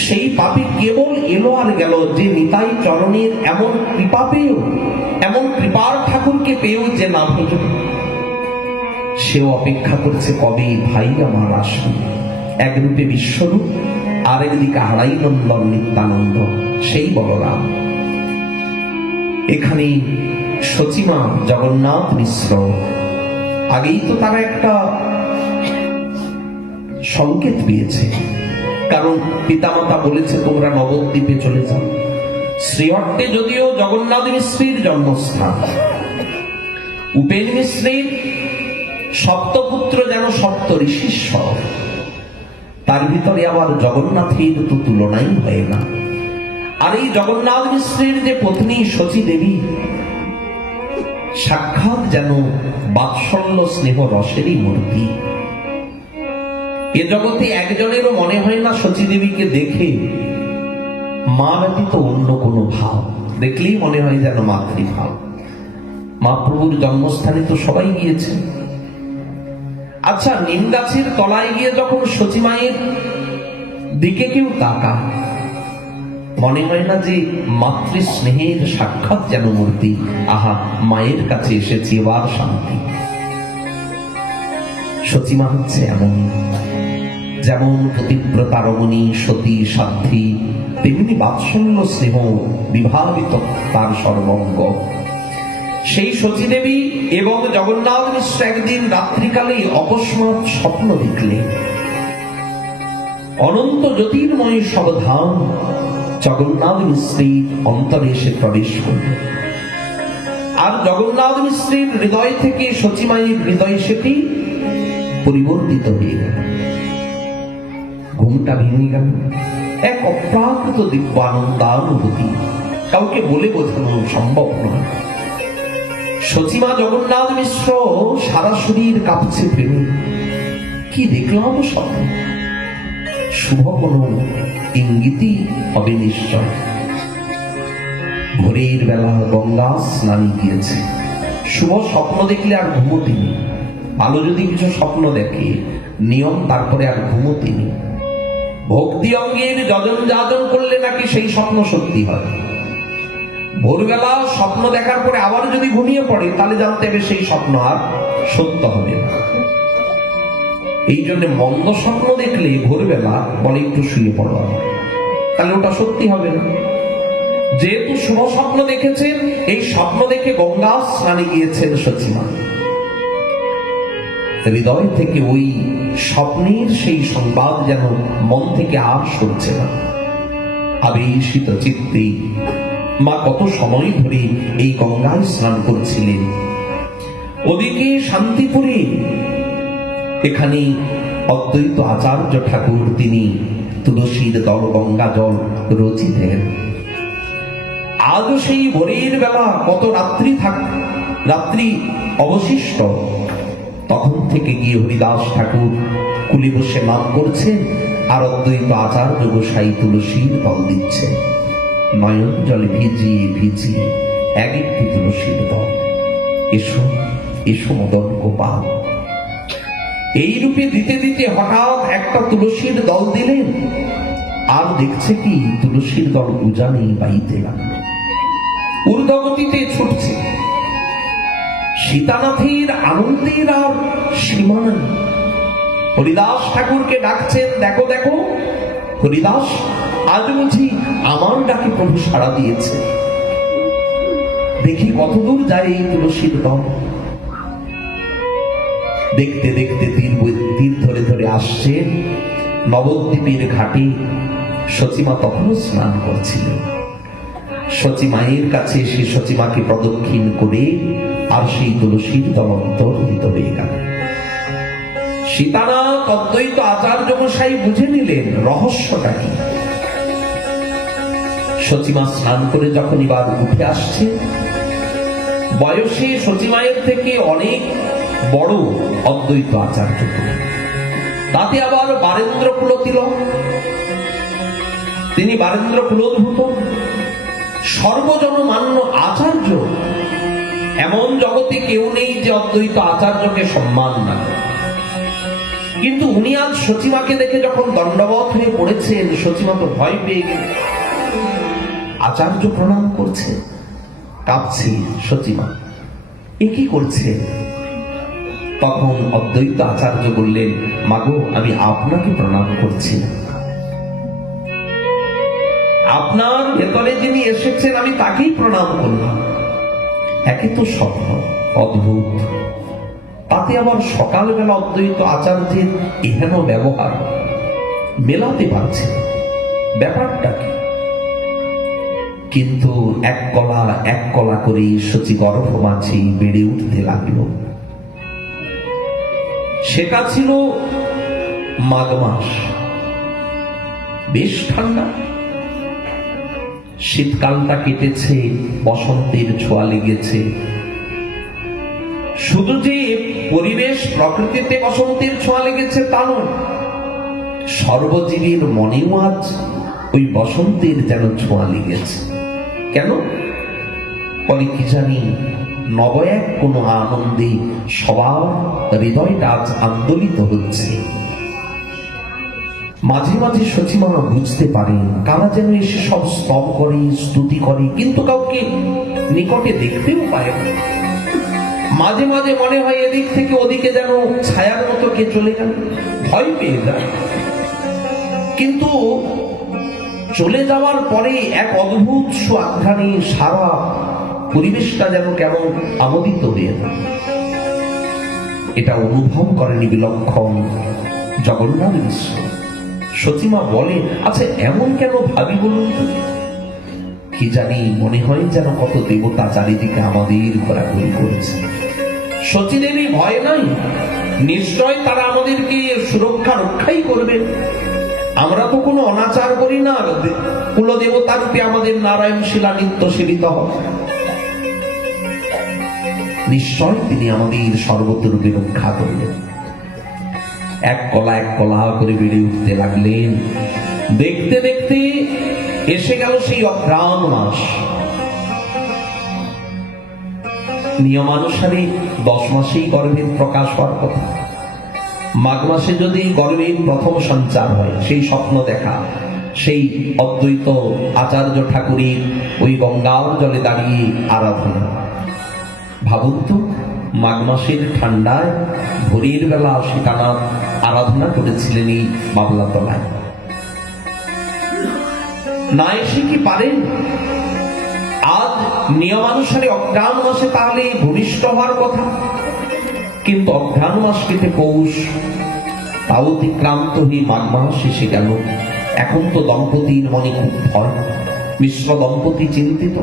সেই পাপী কেবল এলো আর গেল, যে নিতাই চরণের এমন কৃপা পেয়েও, এমন কৃপার ঠাকুরকে পেয়েও যে না ভেঙে, সেও অপেক্ষা করছে কবে ভাই আমার আসবে। এক রূপে বিশ্বরূপ, আরেকদিকে হারাই নন্দন নিত্যানন্দ, সেই বলরাম। এখানে সচিমা জগন্নাথ মিশ্র আগেই তো তারা একটা সংকেত পেয়েছে, কারণ পিতামাতা বলেছে তোমরা নবদ্বীপে চলে যাও। শ্রীহট্টে যদিও জগন্নাথ মিশ্রের জন্মস্থান, উপেন মিশ্রের সপ্তপুত্র যেন সপ্ত ঋষিশ্বর, তার ভিতরে আবার জগন্নাথের তো তুলনাই হয় না। আর এই জগন্নাথ মিশ্রের যে পত্নী শচী দেবী, সাক্ষাৎ যেন বাৎসল্য স্নেহ রসেরই মূর্তি। এ জগতে একজনেরও মনে হয় না সচীদেবীকে দেখে মা ব্যতীত অন্য কোনো ভাব, দেখলেই মনে হয় যেন মাতৃভাব। মহাপ্রভুর জন্মস্থানে তো সবাই গিয়েছে। আচ্ছা, নিম গাছের তলায় গিয়ে যখন সচিমায়ের দিকে কেউ তাকায়, মনে হয় না যে মাতৃ স্নেহের সাক্ষাৎ যেন মূর্তি? আহা, মায়ের কাছে এসেছি, এবার শান্তি। সচিমা হচ্ছে এমন, যেমন পতিব্রতা রমণী সতী সাধ্বী, তেমনি বাৎসল্য স্নেহ বিভাবিত তার সর্বঙ্গ। সেই সচীদেবী এবং জগন্নাথ মিশ্র একদিন রাত্রিকালে অকস্মাৎ স্বপ্ন দেখলে অনন্ত জ্যোতির্ময় সব ধাম জগন্নাথ মিশ্রের অন্তরে এসে প্রবেশ করল। আর জগন্নাথ মিশ্রের হৃদয় থেকে সচিমায়ের হৃদয় সেটি পরিবর্তিত হয়ে গেল। ঘুমটা ভেঙে গেল। এক অপ্রাকৃত দিব্য আনন্দানুভূতি, কাউকে বলে বোঝানো সম্ভব নয়। সচিমা জগন্নাথ মিশ্র সারা শরীর কাঁপছে প্রেমে। কি দেখলাম স্বপ্ন? শুভ কোন ইঙ্গিতই হবে নিশ্চয়। ভোরের বেলা গঙ্গা স্নানে গিয়েছে। শুভ স্বপ্ন দেখলে আর ঘুমোতে নেই। ভালো যদি কিছু স্বপ্ন দেখে নিয়ম, তারপরে আর ঘুমোতে নেই। ভক্তি অঙ্গের যজন যাজন করলে নাকি সেই স্বপ্ন সত্যি হয়। ভোরবেলা স্বপ্ন দেখার পরে আবার যদি ঘুমিয়ে পড়ে, তাহলে জানতে হবে সেই স্বপ্ন আর সত্য হবে না। এই জন্য মন্দ স্বপ্ন দেখলে ভোরবেলা বলে একটু শুয়ে পড়া, তাহলে ওটা সত্যি হবে না। যেহেতু শুভ স্বপ্ন দেখেছেন, এই স্বপ্ন দেখে গঙ্গা স্নানে গিয়েছেন সচিমা। হৃদয় থেকে ওই স্বপ্নের সেই সংবাদ যেন মন থেকে আর সরছে না। আবেশিত চিত্তে মা কত সময় ধরে এই গঙ্গায় স্নান করছিলেন। ওদিকে শান্তিপুরে এখানে অদ্বৈত আচার্য ঠাকুর তিনি তুলসীর দল গঙ্গা জল রচিতেন। আজও সেই ভোরের বেলা কত রাত্রি অবশিষ্ট, তখন থেকে গিয়ে হরিদাস ঠাকুর কুলি বসে নাম করছেন, আর অদ্বৈত আচার্য গোসাই তুলসীর দল দিচ্ছে। নয়ন জলে ভিজিয়ে ভিজিয়ে এক একটি তুলসীর দল। এসো এসো মদন গোপাল। এই রূপে দিতে দিতে হঠাৎ একটা তুলসীর দল দিলেন, আর দেখছে কি তুলসীর দল উজানে বাইতে লাগলো, ঊর্ধ্বগতিতে ছুটছে। সীতানাথের আনন্দের আর সীমা নেই। হরিদাস ঠাকুরকে ডাকছেন, দেখো দেখো হরিদাস, আজ বুঝি আমার ডাকে প্রভু সাড়া দিয়েছে। দেখি কতদূর যায় এই তুলসীর দল। দেখতে দেখতে তীর ধরে ধরে আসছে নবদ্বীপের ঘাটে। সচিমা তখনও স্নান করছিলেন। সচিমায়ের কাছে এসে সচিমাকে প্রদক্ষিণ করে আর সেই তুলসীর দল অন্তর্হিত হয়ে গেল। সীতানাথ অদ্বৈত আচার্য গোসাই বুঝে নিলেন রহস্যটা কি। সচিমা স্নান করে যখন এবার উঠে আসছে, বয়সে সচিমায়ের থেকে অনেক বড় অদ্বৈত আচার্য, তাতে আবার বারেন্দ্র কুলতিলক, তিনি বারেন্দ্র কুলোদ্ভূত সর্বজনমান্য আচার্য। এমন জগতে কেউ নেই যে অদ্বৈত আচার্যকে সম্মান না। কিন্তু উনি আজ সচিমাকে দেখে যখন দণ্ডবত হয়ে পড়েছেন, সচিমা তো ভয় পেয়ে গেলেন। আচার্য প্রণাম করছে, কাঁপছে সচিমা, এ কি করছে? তখন অদ্বৈত আচার্য বললেন, মাগো, আমি আপনাকে প্রণাম করছি। আপনার ভেতরে যিনি এসেছেন আমি তাকেই প্রণাম করলাম। একে তো স্বপ্ন অদ্ভুত, তাতে আবার সকালবেলা অদ্বৈত আচার্যের এহেন ব্যবহার মেলাতে পারছে, ব্যাপারটা কি? কিন্তু এক কলা করে সচি গর্ভ মাঝে বেড়ে উঠতে লাগলো। সেটা ছিল মাঘ মাস, বেশ ঠান্ডা। শীতকালটা কেটেছে, বসন্তের ছোঁয়া লেগেছে। শুধু যে পরিবেশ প্রকৃতিতে বসন্তের ছোঁয়া লেগেছে তা নয়, সর্বজীবীর মনেও আজ ওই বসন্তের যেন ছোঁয়া লেগেছে। কেন? বলে কি জানি, নব এক কোনো আনন্দে সবার হৃদয়টা আজ আন্দোলিত হচ্ছে। মাঝে মাঝে সচিমা বুঝতে পারেন কারা যেন এসে সব স্তব করে, স্তুতি করে, কিন্তু কাউকে নিকটে দেখতেও পায় না। মাঝে মাঝে মনে হয় এদিক থেকে ওদিকে যেন ছায়ার মতো কে চলে গেল, ভয় পেয়ে যায়। কিন্তু চলে যাওয়ার পরে এক অদ্ভুত সুআঘ্রাণে সারা পরিবেশটা যেন কেমন আমোদিত হয়ে যায়। এটা অনুভব করেনি বিলক্ষণ জগন্নাথ মিশ্র। সচিমা বলে, আচ্ছা এমন কেন ভাবি বলুন তো? কি জানি, মনে হয় যেন কত দেবতা চারিদিকে আমাদের ঘোরাঘুরি করেছে। সচিদেবী ভয় নাই, নিশ্চয় তারা আমাদেরকে সুরক্ষা রক্ষাই করবে। আমরা তো কোনো অনাচার করি না, কুলদেবতা রূপে আমাদের নারায়ণ শিলা নিত্য সেবিত হয়। নিশ্চয় তিনি আমাদের সর্বতরূপে রক্ষা করবেন। এক কলা করে বেড়ে উঠতে লাগলেন। দেখতে দেখতে এসে গেল সেই অঘ্রাণ মাস। নিয়মানুসারে 10 মাসেই গর্ভের প্রকাশ হওয়ার কথা। মাঘ মাসে যদি গর্ভের প্রথম সঞ্চার হয়, সেই স্বপ্ন দেখা, সেই অদ্বৈত আচার্য ঠাকুরের ওই গঙ্গার জলে দাঁড়িয়ে আরাধনা। ভাবুন তো, মাঘ মাসের ঠান্ডায় ভোরের বেলা সীতানাথ আরাধনা করেছিলেন এই বাবলা তলায়। না এসে কি পারেন? আজ নিয়মানুসারে অঘ্রাণ মাসে তাহলে ভূমিষ্ঠ হওয়ার কথা, কিন্তু অঘ্রাণ মাস কেটে পৌষ, তাও অতিক্রান্ত হয়ে মাঘ মাস এসে গেল। এখন তো দম্পতির মনে খুব ভয়। মিশ্র দম্পতি চিন্তিত,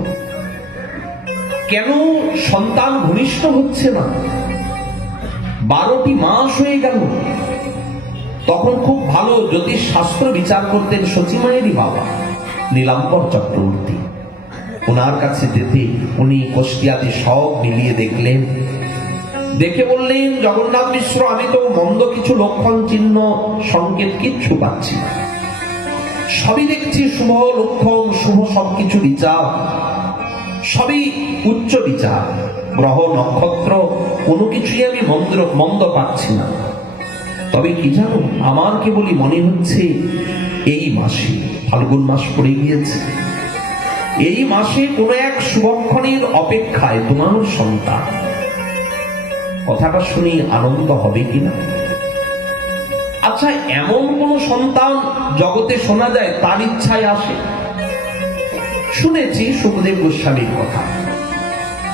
কেন সন্তান ভূমিষ্ঠ হচ্ছে না? 12টি মাস হয়ে গেল। তখন খুব ভালো জ্যোতিষ শাস্ত্র বিচার করতেন সচিমায়েরই বাবা নীলাম্বর চক্রবর্তী। ওনার কাছে যেতে উনি কোষ্ঠিয়াদি সব মিলিয়ে দেখলেন। দেখে বললেন, জগন্নাথ মিশ্র, আমি তো মন্দ কিছু লক্ষণ চিহ্ন সংকেত কিচ্ছু পাচ্ছি না। সবই দেখছি শুভ লক্ষণ, শুভ সবকিছু বিচার, সবই উচ্চ বিচার। গ্রহ নক্ষত্র কোনো কিছুই আমি মন্দ পাচ্ছি না। তবে কি জানো, আমার কেবলই মনে হচ্ছে এই মাসে, ফাল্গুন মাস পড়ে গিয়েছে, এই মাসে কোনো এক শুভক্ষণের অপেক্ষায় তোমার সন্তান। কথাটা শুনে আনন্দ হবে কিনা? আচ্ছা, এমন কোন সন্তান জগতে শোনা যায় তার ইচ্ছায় আসে? শুনেছি সুখদেব গোস্বামীর কথা,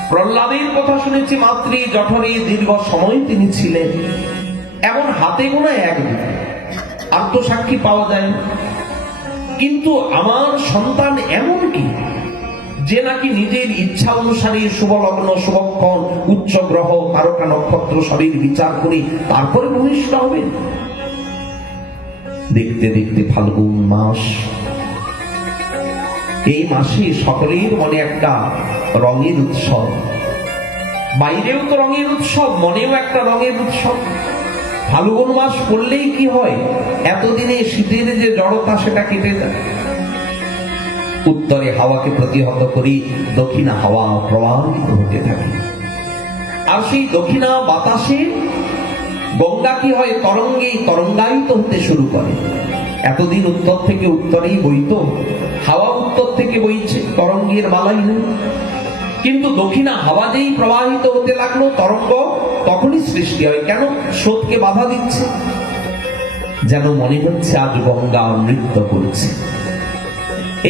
প্রহ্লাদের কথা শুনেছি, মাতৃ জঠরে দীর্ঘ সময় তিনি ছিলেন। এমন হাতে গোনা এক দুটো আত্মসাক্ষী পাওয়া যায়। কিন্তু আমার সন্তান এমন কি যে নাকি নিজের ইচ্ছা অনুসারে শুভ লগ্ন, শুভক্ষণ, উচ্চ গ্রহ, তারকা, নক্ষত্র সবের বিচার করে তারপরে ভূমিষ্ঠ হবে? দেখতে দেখতে ফাল্গুন মাস। এই মাসে সকলের মনে একটা রঙের উৎসব। বাইরেও তো রঙের উৎসব, মনেও একটা রঙের উৎসব। ফাল্গুন মাস পড়লেই কি হয়, এতদিনে শীতের যে জড়তা সেটা কেটে যায়। উত্তরে হাওয়াকে প্রতিহত করি দক্ষিণা হাওয়া প্রবাহিত হতে থাকে। আর সেই দক্ষিণা বাতাসে গঙ্গা কি হয়, তরঙ্গায়িত হতে শুরু করে। এতদিন উত্তর থেকে উত্তরেই বইত, হাওয়া উত্তর থেকে বইছে, তরঙ্গের মালাই নেই। কিন্তু দক্ষিণা হাওয়া যেই প্রবাহিত হতে লাগলো, তরঙ্গ তখনই সৃষ্টি হয়। কেন? স্রোতকে বাধা দিচ্ছে। যেন মনে হচ্ছে আজ গঙ্গা নৃত্য করছে।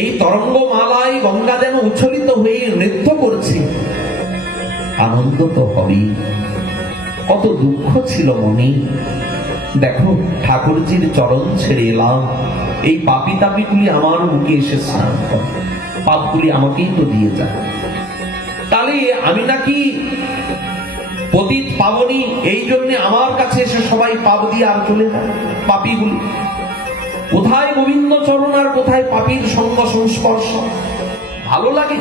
এই তরঙ্গ মালায় গঙ্গা যেন উচ্ছলিত হয়ে নৃত্য করছে। আনন্দ তো হবেই। কত দুঃখ ছিল মনে। দেখো, ঠাকুরজির চরণ ছেড়ে এলাম, এই পাপি তাপিগুলি আমার মুখে এসে স্নান করে, পাপগুলি আমাকেই তো দিয়ে যায়। তাহলে আমি নাকি পতিত পাবনি, এই জন্য আমার কাছে এসে সবাই পাপ দিয়ে আর চলে যায়। পাপীগুলি কোথায় গোবিন্দ চরণ আর কোথায় পাপীর সঙ্গ সংস্পর্শ? ভালো লাগে?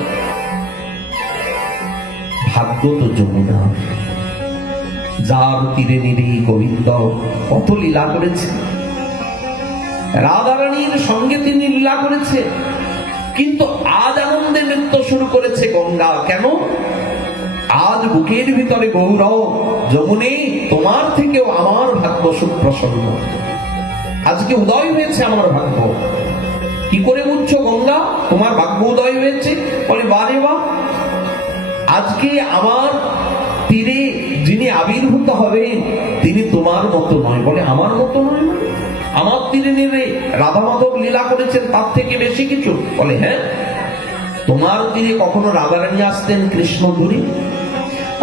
ভাগ্য তো যমুনা, যার তীরে নিরে গোবিন্দ কত লীলা করেছে, রাধারানীর সঙ্গে তিনি লীলা করেছে। কিন্তু আজ আনন্দে নৃত্য শুরু করেছে গঙ্গা। কেন? আজ বুকের ভিতরে গৌরব, যমুনে তোমার থেকেও আমার ভাগ্য সুপ্রসন্ন, আজকে উদয় হয়েছে আমার ভাগ্য। কি করে বুঝছো গঙ্গা তোমার ভাগ্য উদয় হয়েছে? বলে বারে বা, আজকে আমার তীরে যিনি আবির্ভূত হবেন তিনি তোমার মতো নয়। বলে আমার মতো নয়? আমার তীরে নেবে রাধা মাধব লীলা করেছেন তার থেকে বেশি কিছু? বলে হ্যাঁ। তোমার তীরে কখনো রাধারানী আসতেন কৃষ্ণ ধরে,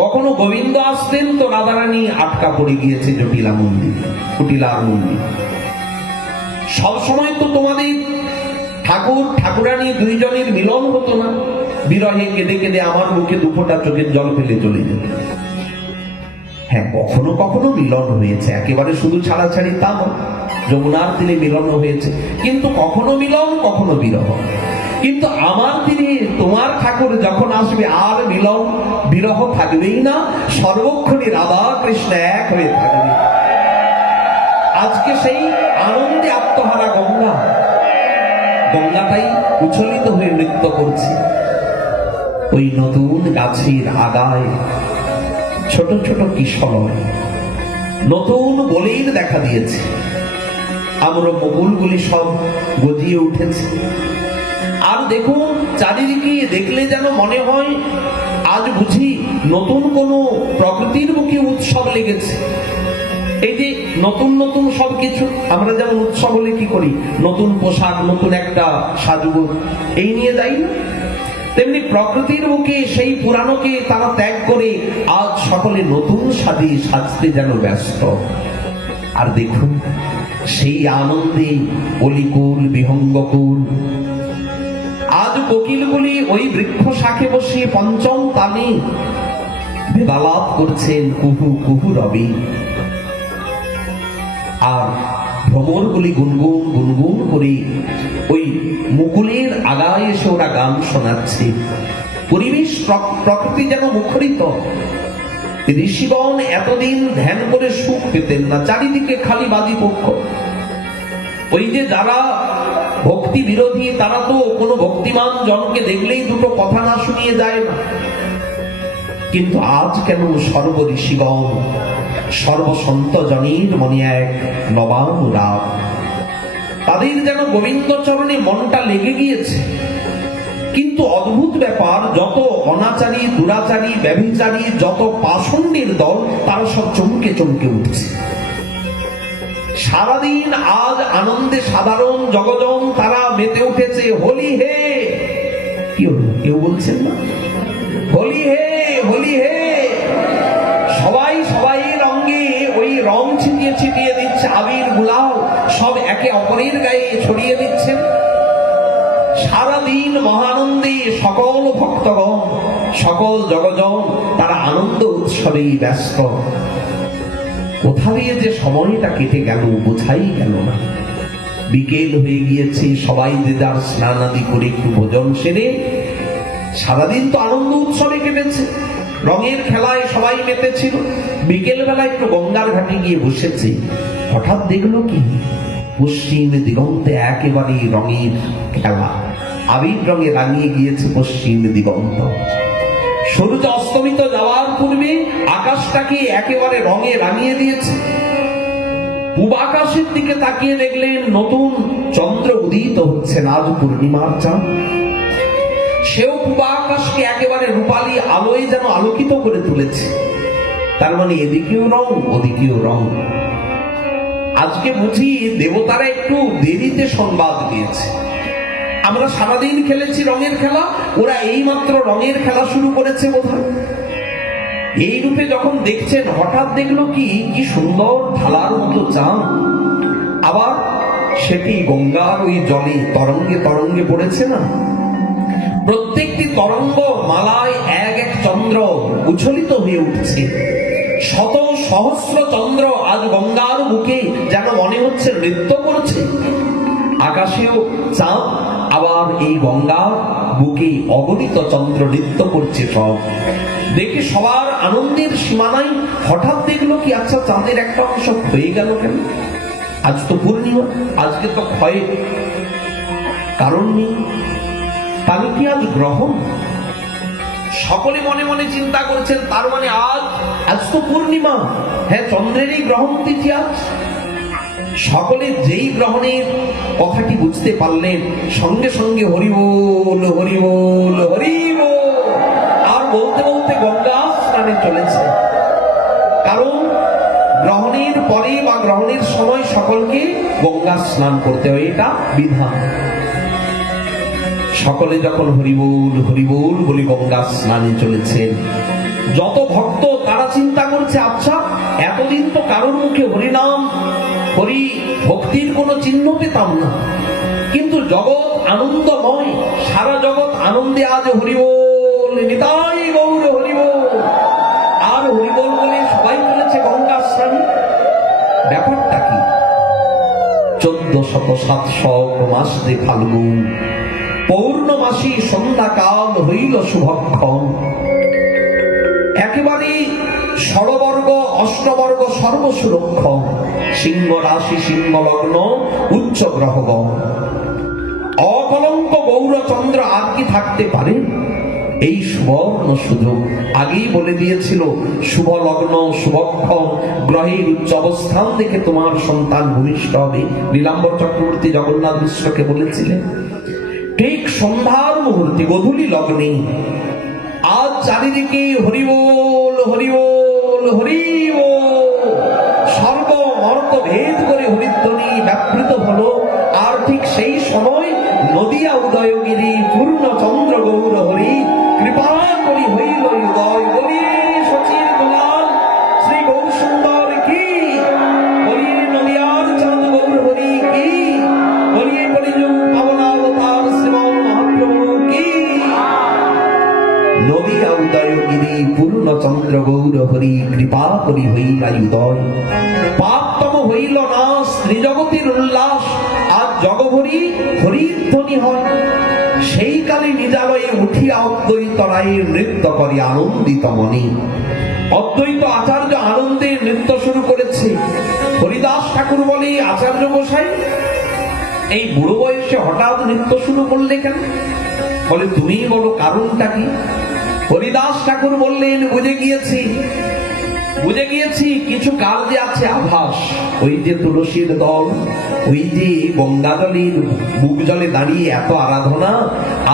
কখনো গোবিন্দ আসতেন তো রাধারানী আটকা পড়ে গিয়েছে জটিলা মন্দির, কুটিলার মন্দির। সব সময় তো তোমাদের ঠাকুর ঠাকুরানী দুইজনের মিলন হতো না, বিরহে কেঁদে কেঁদে আমার মুখে দুফোঁটা চোখের জল ফেলে চলে যেত। হ্যাঁ, কখনো কখনো মিলন হয়েছে, একেবারে শুধু ছাড়াছাড়ি তা নয়, যমুনার তীরে মিলন হয়েছে, কিন্তু কখনো মিলন কখনো বিরহ। কিন্তু আমার তীরে তোমার ঠাকুর যখন আসবে আর মিলন বিরহ থাকবেই না, সর্বক্ষণই রাধা কৃষ্ণ এক হয়ে থাকবে। আজকে সেই আনন্দে আত্মহারা গঙ্গা, গঙ্গাটাই উচ্ছ্বলিত হয়ে নৃত্য করছে। ওই নতুন গাছের আগায় ছোট ছোট কিশলয় নতুন বলের দেখা দিয়েছে, আমরা মুকুলগুলি সব গজিয়ে উঠেছে। আর দেখুন চারিদিকে দেখলে যেন মনে হয় আজ বুঝি নতুন কোন প্রকৃতির মুখে উৎসব লেগেছে। এই যে নতুন নতুন সবকিছু, আমরা যেমন উৎসব হলে কি করি, নতুন পোশাক, নতুন একটা সাজগোজ এই নিয়ে যাই না, তেমনি প্রকৃতির মুখে সেই পুরানোকে তারা ত্যাগ করে আজ সকলে নতুন সাজে সাজতে যেন ব্যস্ত। আর দেখুন সেই আনন্দে অলিকুল বিহঙ্গকুল, আজ কোকিলগুলি ওই বৃক্ষ শাখে বসে পঞ্চম তানে বেদালাপ করছেন কুহু কুহু রবি। আর ভ্রমরগুলি গুনগুন গুনগুন করে ওই মুকুলের আগায় এসে ওরা গান শোনাচ্ছে। পরিবেশ প্রকৃতি যেন মুখরিত। ঋষিগণ এতদিন ধ্যান করে সুখ পেতেন না, চারিদিকে খালি বাদী পক্ষ। ওই যে যারা ভক্তি বিরোধী তারা তো কোনো ভক্তিমান জনকে দেখলেই দুটো কথা না শুনিয়ে যায় না। কিন্তু আজ কেন সর্ব ঋষিগণ সর্বসন্ত জনের মনে এক নবান রাগ, তাদের যেন গোবিন্দ চরণে মনটা লেগে গিয়েছে। কিন্তু অদ্ভুত ব্যাপার, যত অনাচারী দুরাচারী ব্যভিচারী যত পাষণ্ডের দল তারা সব চমকে চমকে উঠছে। সারাদিন আজ আনন্দে সাধারণ জগজন তারা মেতে উঠেছে। হোলি হে, কি হলো কেউ বলছেন না? হোলি হে, হোলি হে। সবাই সবাই রঙে ওই রং ছিটিয়ে ছিটিয়ে দিচ্ছে, আবির গুলাল সব একে অপরের গায়ে ছড়িয়ে দিচ্ছেন। সারাদিন মহানন্দে সকল ভক্তগণ সকল জগজন তারা আনন্দ উৎসবেই ব্যস্ত। কোথা দিয়ে যে সময়টা কেটে গেল বোঝাই গেল না। বিকেল হয়ে গিয়েছে, সবাই যে যার স্নান আদি করে একটু ভোজন সেরে সারাদিন তো আনন্দ উৎসবে কেটেছে, রঙের খেলায় সবাই মেতেছিল। বিকেল বেলা একটু গঙ্গার ঘাটে গিয়ে বসেছে, হঠাৎ দেখলো কি পশ্চিম দিগন্তে একেবারে রঙের খেলা, আবির রঙে রাঙিয়ে গিয়েছে পশ্চিম দিগন্ত। সূর্য অস্তমিত যাওয়ার পূর্বে আকাশটাকে একেবারে রঙে রাঙিয়ে দিয়েছে। পূব আকাশের দিকে তাকিয়ে দেখলেন নতুন চন্দ্র উদিত হচ্ছে, আজ পূর্ণিমার চাঁদ। সেও পূব আকাশকে একেবারে রূপালী আলোয় যেন আলোকিত করে তুলেছে। তার মানে এদিকেও রং ওদিকেও রং। আজকে বুঝি দেবতারা একটু দেরিতে সংবাদ দিয়েছে। আমরা সারাদিন খেলেছি রঙের খেলা, ওরা এইমাত্র রঙের খেলা শুরু করেছে বোধহয়। এই রূপে যখন দেখছেন, হঠাৎ দেখলো কি সুন্দর থালার মতো চাঁদ, আবার সেটি গঙ্গার ওই জলে তরঙ্গে তরঙ্গে পড়েছে না। প্রত্যেকটি তরঙ্গ মালায় এক এক চন্দ্র উচ্ছ্বলিত হয়ে উঠছে। শত সহস্র চন্দ্র আজ গঙ্গার বুকে যেন মনে হচ্ছে নৃত্য করছে। আকাশেও চাঁদ আবার এই গঙ্গা বুকে অগণিত চন্দ্র নৃত্য করছে সব দেখে সবার আনন্দের সীমা নাই। হঠাৎ দেখলো কি, আচ্ছা চাঁদের একটা অংশ ক্ষয়ে গেল কেন? আজ তো পূর্ণিমা, আজকে তো ক্ষয়ে কারণ নেই, তাহলে কি আজ গ্রহণ? সকলে মনে মনে চিন্তা করছেন, তার মানে আজ তো পূর্ণিমা, হ্যাঁ চন্দ্রেরই গ্রহণ তিথি আজ। সকলে যেই গ্রহণের কথাটি বুঝতে পারলেন, সঙ্গে সঙ্গে হরিবোল হরিবোল হরিবোল আর বলতে বলতে গঙ্গা স্নানে চলেছে। কারণ গ্রহণের পরে বা গ্রহণের সময় সকলকে গঙ্গা স্নান করতে হয়, এটা বিধান। সকলে যখন হরিবোল হরিবোল বলে গঙ্গা স্নানে চলেছেন, যত ভক্ত তারা চিন্তা করছে, আচ্ছা এতদিন তো কারোর মুখে হরিনাম হরি ভক্তির কোনো চিহ্ন পেতাম না, কিন্তু জগৎ আনন্দময়, সারা জগৎ আনন্দে আজ হরিবোল নিতাই গৌর হরিবোল আর হরিবোল বলে সবাই চলেছে গঙ্গা স্নানে। ব্যাপারটা কি? 1407 মাস দে ফাল্গুন পৌর্ণমাসী সন্ধ্যাকাল হইল শুভক্ষণ। একেবারে ষড়বর্গ অষ্টবর্গ সর্বসুরক্ষণ, সিংহ রাশি সিংহ লগ্ন উচ্চ গ্রহগণ, অকলঙ্ক গৌরচন্দ্র আর কি থাকতে পারে? এই সুবর্ণ সুযোগ আগেই বলে দিয়েছিল, শুভ লগ্ন শুভক্ষণ গ্রহের উচ্চ অবস্থান দেখে তোমার সন্তান ভূমিষ্ঠ হবে। নীলাম্বর চক্রবর্তী জগন্নাথ মিশ্রকে বলেছিলেন। ঠিক সন্ধ্যার মুহূর্তে গোধূলি লগ্নে আজ চারিদিকে হরিবোল হরিবোল হরিবোল সর্বমর্ত ভেদ করে হরিধ্বনি ব্যাপৃত হলো। আর ঠিক সেই সময় নদিয়া উদয়গিরি পূর্ণচন্দ্র গৌর হরি কৃপা করি হইল উদয়। বলিয়ে শচীর দুলাল শ্রী গৌর সুন্দর কি, বলিয়ে নদিয়ার চাঁদ গৌর হরি কি, বলিয়ে কলিযুগ পাবনাবতার শ্রীমান মহাপ্রভু কি। নদিয়া উদয়গিরি পূর্ণচন্দ্র গৌর হরি কৃপা করি হইলা উদয়। পাপতম হইল না স্ত্রীজগতের উল্লাস, আজ জগভরি হরির ধ্বনি হয়। সেই কালে নিজালয়ে উঠিয়া অদ্বৈত রায়ের নৃত্য করে আনন্দিত মনে। অদ্বৈত আচার্য আনন্দে নৃত্য শুরু করেছে। হরিদাস ঠাকুর বলে, আচার্য গোসাই এই বুড়ো বয়সে হঠাৎ নৃত্য শুরু করলে কেন? বলে তুমি বলো কারণটা কি? হরিদাস ঠাকুর বললেন, বুঝে গিয়েছি কিছু কার্যে আছে আভাস। ওই যে তুলসীর দল, ওই যে গঙ্গা জলের বুক জলে দাঁড়িয়ে এত আরাধনা,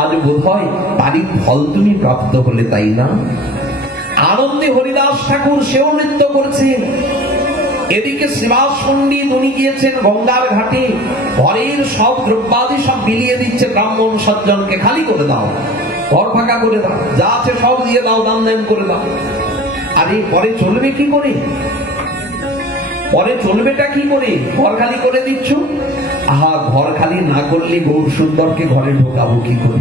আজ বোধ হয় তারই ফল তুমি প্রাপ্ত হলে, তাই না? আনন্দে হরিদাস ঠাকুর সেও নৃত্য করছেন। এদিকে শ্রীবাস পণ্ডিত উনি গিয়েছেন গঙ্গার ঘাটে, ঘরের সব দ্রব্যাদি সব বিলিয়ে দিচ্ছে ব্রাহ্মণ সজ্জনকে, খালি করে দাও, ঘর ফাঁকা করে দাও, যা আছে সব দিয়ে দাও, দান দেন করে দাও। আরে পরে চলবে কি করে? পরে চলবেটা কি করে? ঘর খালি করে দিচ্ছ। আহা, ঘর খালি না করলে গৌর সুন্দরকে ঘরে ঢোকাবো কি করে?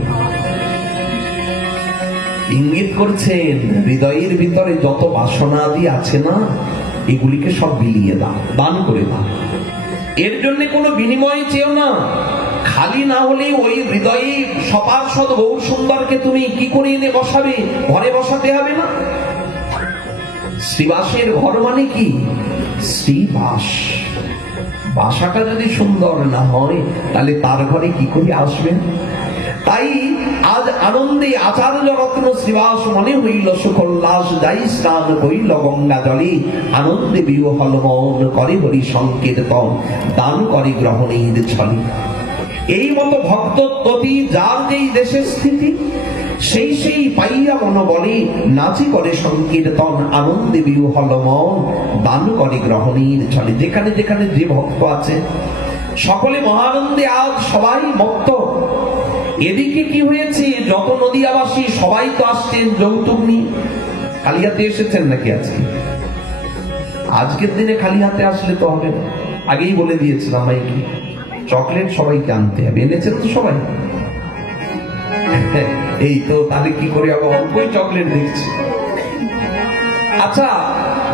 ইঙ্গিত করছেন হৃদয়ের ভিতরে যত বাসনা আদি আছে না, এগুলিকে সব বিলিয়ে দাও, দান করে দাও। এর জন্য কোনো বিনিময় চেও না। খালি না হলে ওই হৃদয়ে সপার্ষদ গৌর সুন্দরকে তুমি কি করে এনে বসাবে? ঘরে বসাতে হবে না? শ্রীবাসের ঘর মানে কি? শ্রীবাস। বাসাটা যদি সুন্দর না হয়, তাহলে তার ঘরে কি করে আসবেন? তাই আজ আনন্দে আচার্য রত্ন শ্রীবাস মনে হইল সুকল্লাস, যাই স্নান হইল গঙ্গা জলে, আনন্দে বিহ্বল মন করে হরি সংকীর্তন, দান করে গ্রহণের ছলে। এই মতো ভক্ত ততি যার যেই দেশের স্থিতি, সেই সেই পাইয়া মন বলে নাচি করে সংকীর্তন, আনন্দে বিহ্বল মন দান করে গ্রহণের ছলে। যেখানে যেখানে যে ভক্ত আছে সকলে মহানন্দে আজ সবাই মত্ত। এদিকে কি হয়েছে, যত নদিয়াবাসী সবাই তো আসছেন যৌতুক নিয়ে। খালি হাতে এসেছেন নাকি আজকে? আজকের দিনে খালি হাতে আসলে তো হবে না। আগেই বলে দিয়েছিলাম মাইকে, চকলেট সবাইকে আনতে হবে। এনেছেন তো সবাই? এই তো, তাহলে কি করে আবার অল্পই চকলেট দিচ্ছি। আচ্ছা,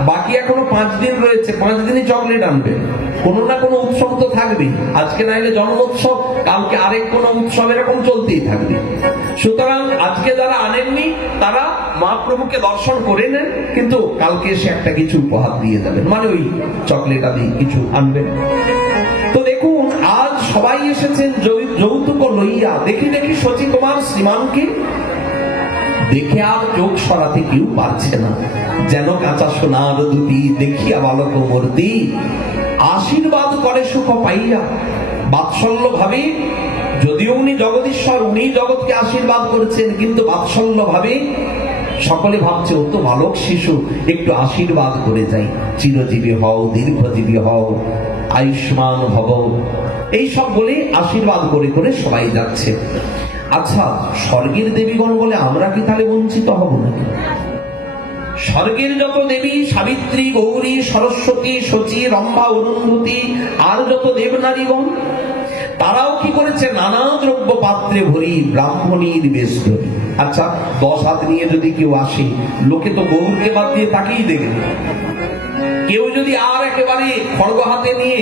বাকি এখনো 5 দিন রয়েছে, 5 দিনই চকলেট আনবে। কোনো না কোনো উৎসব তো থাকবে, আজকে না এলে জন্মোৎসব, কালকে আরেক কোনো উৎসব, এরকম চলতেই থাকবে। সুতরাং আজকে যারা আনেননি তারা মহাপ্রভুকে দর্শন করে নেন, কিন্তু কালকে এসে একটা কিছু উপহার দিয়ে যাবেন, মানে ওই চকলেট আদি কিছু আনবেন। তো দেখুন আজ সবাই এসেছেন যৌতুক লইয়া। দেখি দেখি শচী কুমার শ্রীমানকে দেখে আর চোখ সরাতে কেউ পারছে না, যেন কাঁচা সোনার দুটি দেখিয়া বালক মূর্তি আশীর্বাদ করে সুখ পাইয়া। বাৎসল্য ভাবে, যদিও উনি জগদীশ্বর, উনি জগৎকে আশীর্বাদ করেছেন, কিন্তু বাৎসল্য ভাবে সকলে ভাবছে ও তো বালক শিশু, একটু আশীর্বাদ করে যাই, চিরজীবী হও, দীর্ঘজীবী হও, আয়ুষ্মান ভব, এইসব বলে আশীর্বাদ করে করে সবাই যাচ্ছে। আচ্ছা, স্বর্গের দেবীগণ বলে আমরা কি তাহলে বঞ্চিত হব নাকি? স্বর্গের যত দেবী, সাবিত্রী, গৌরী, সরস্বতী, শচী, রম্ভা, অরুন্ধতী, আর যত দেবনারীগণ, তারাও কি করেছে? নানা দ্রব্য পাত্রে ভরি ব্রাহ্মণীর বেশ ধরি। আচ্ছা, 10 হাত নিয়ে যদি কেউ আসে, লোকে তো গৌরকে বাদ দিয়ে তাকেই দেখবে। কেউ যদি আর একেবারে খড়গ হাতে নিয়ে,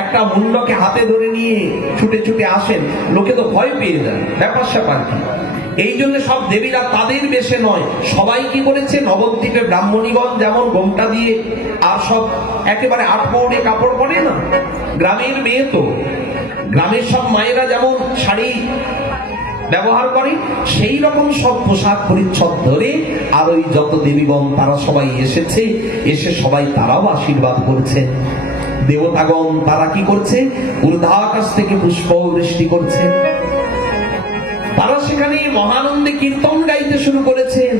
একটা মুন্ডকে হাতে ধরে নিয়ে ছুটে ছুটে আসেন, লোকে তো ভয় পেয়ে যায়, ব্যাপার স্যাপার কি। এই জন্য সব দেবীরা তাদের বেশে নয়, সবাই কি করেছে? নবদ্বীপে ব্রাহ্মণীগণ যেমন ঘোমটা দিয়ে আর সব একেবারে আটপৌড়ে কাপড় পরে না, গ্রামের মেয়ে তো, গ্রামের সব মায়েরা যেমন শাড়ি ব্যবহার করে, সেই রকম সব পোশাক পরিচ্ছদ ধরে আর ওই যত দেবীগণ তারা সবাই এসেছে, এসে সবাই তারাও আশীর্বাদ করছে। দেবতাগণ তারা কি করছে? ঊর্ধ্বাকাশ থেকে পুষ্প বৃষ্টি করছে। তারা সেখানে মহানন্দে কীর্তন গাইতে শুরু করেছেন।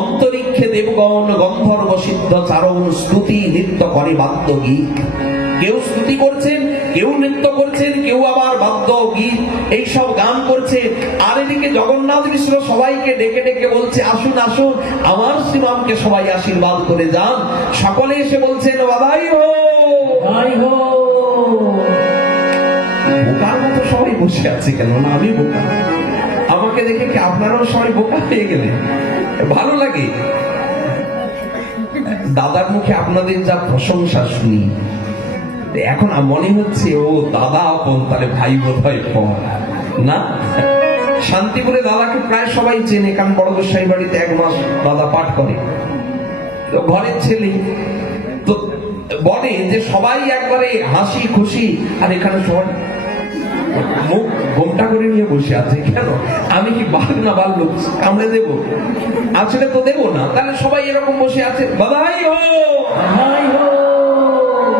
অন্তরিক্ষে দেবগণ গন্ধর্ব সিদ্ধ চারণ স্তুতি নৃত্য করে বাদ্য গীত। কেউ স্তুতি করছেন, কেউ নৃত্য করছেন, কেউ আবার বাদ্য গীত এইসব গান করছে। আর এদিকে জগন্নাথ মিশ্র সবাইকে ডেকে ডেকে বলছে, আসুন আসুন, আমার শ্রীরামকে সবাই আশীর্বাদ করে যান। সকলে এসে বলছেন, বাবাই হো, ভাই হো। বোকার মতো সবাই বসে আছে কেন? না আমি বোকা? আমাকে দেখে কি আপনারাও সবাই বোকা হয়ে গেলেন? ভালো লাগে দাদার মুখে আপনাদের যা প্রশংসা শুনি, এখন মনে হচ্ছে ও দাদা আপন, তাহলে ভাই বোধ হয় পর না। শান্তিপুরে দাদাকে প্রায় সবাই চেনে, কারণ বড় গোসাই বাড়িতে 1 মাস দাদা পাঠ করে, তো ঘরের ছেলে তো বলে যে সবাই একবারে হাসি খুশি, আর এখানে সবাই মুখ ঘোমটা করে নিয়ে বসে আছে। কেন? আমি কি বাঘ না ভাল্লুক কামড়ে দেবো? আসলে তো দেবো না, তাহলে সবাই এরকম বসে আছে। বাধাই হো, বাধাই হো।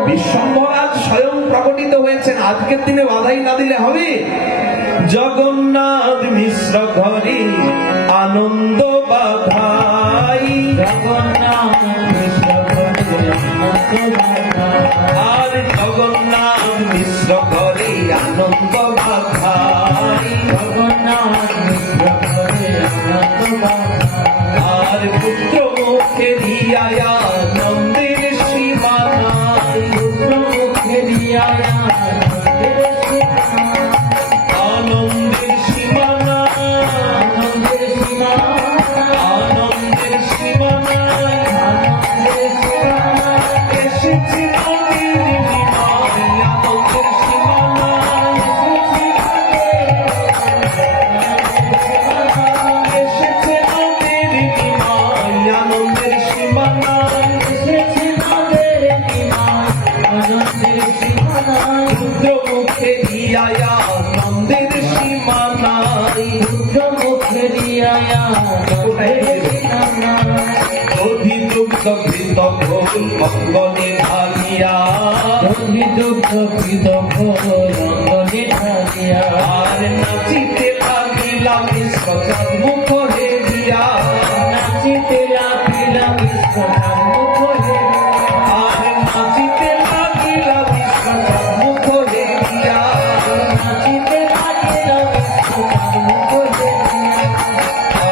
বিশ্বম্ভর আজ স্বয়ং প্রকটিত হয়েছেন, আজকের দিনে বাধাই না দিলে হবে? জগন্নাথ মিশ্র ঘরে আনন্দ বাধাই, জগন্নাথ মিশ্র ঘরে আর জগন্নাথ মিশ্র ঘরে আনন্দ বাধাই, জগন্নাথ মিশ্র ঘরে আনন্দ বাধাই। আর পুত্র মুখে রিয়ায়া নন্দের সীমা নাই, পুত্র মুখে রিয়ায়া নন্দের সীমা, আনন্দের সীমা নাই, আনন্দের সীমা, আনন্দের সীমা নাই, আনন্দের সীমা নাই। এসেছে নদীর বিমানে, আনন্দের সীমা নাই, এসেছে নদীর বিমানে, আনন্দের সীমা নাই, এসেছে নদীর বিমানে, আনন্দের সীমা নাই। রুদ্র মুখে রিয়ায়া নন্দের সীমা নাই, রুদ্র মুখে রিয়ায়া নন্দের সীমা নাই। দধি দুগ্ধ ঘৃত ঘোল অঙ্গনে ঢালিয়া, দধি দুগ্ধ ঘৃত ঘোল অঙ্গনে ঢালিয়া। আর নাচিতে লাগিলাম মিশ্র মুখ হেরিয়া, নাচিতে লাগিলাম মিশ্র মুখ হেরিয়া। আর নাচিতে লাগিলাম মিশ্র মুখ হেরিয়া, নাচিতে লাগিলাম মিশ্র মুখ হেরিয়া।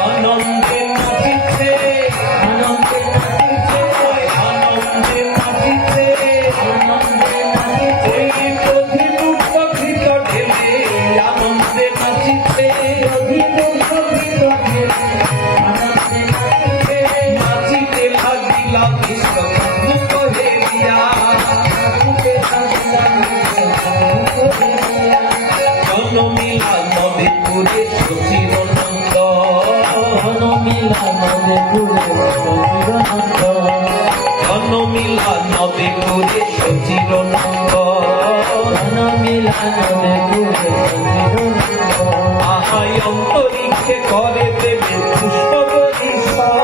আনন্দে নাচিছে, আনন্দে নাচিছে, আনন্দে নাচিছে, আনন্দে নাচিছে। ওই দধি দুগ্ধ ঘৃত ঢেলে আনন্দে নাচিছে। মিলা নদে পুরে সচির নন্দ, ঘন মিলা নদে পুরে সচির নন্দ, ঘন মিলা নদে পুরে সচির নন্দ, ঘন মিলা নদে পুরে সচির নন্দ। আহাই অন্তরিক্ষে করে দেবে পুষ্প বরিশাল,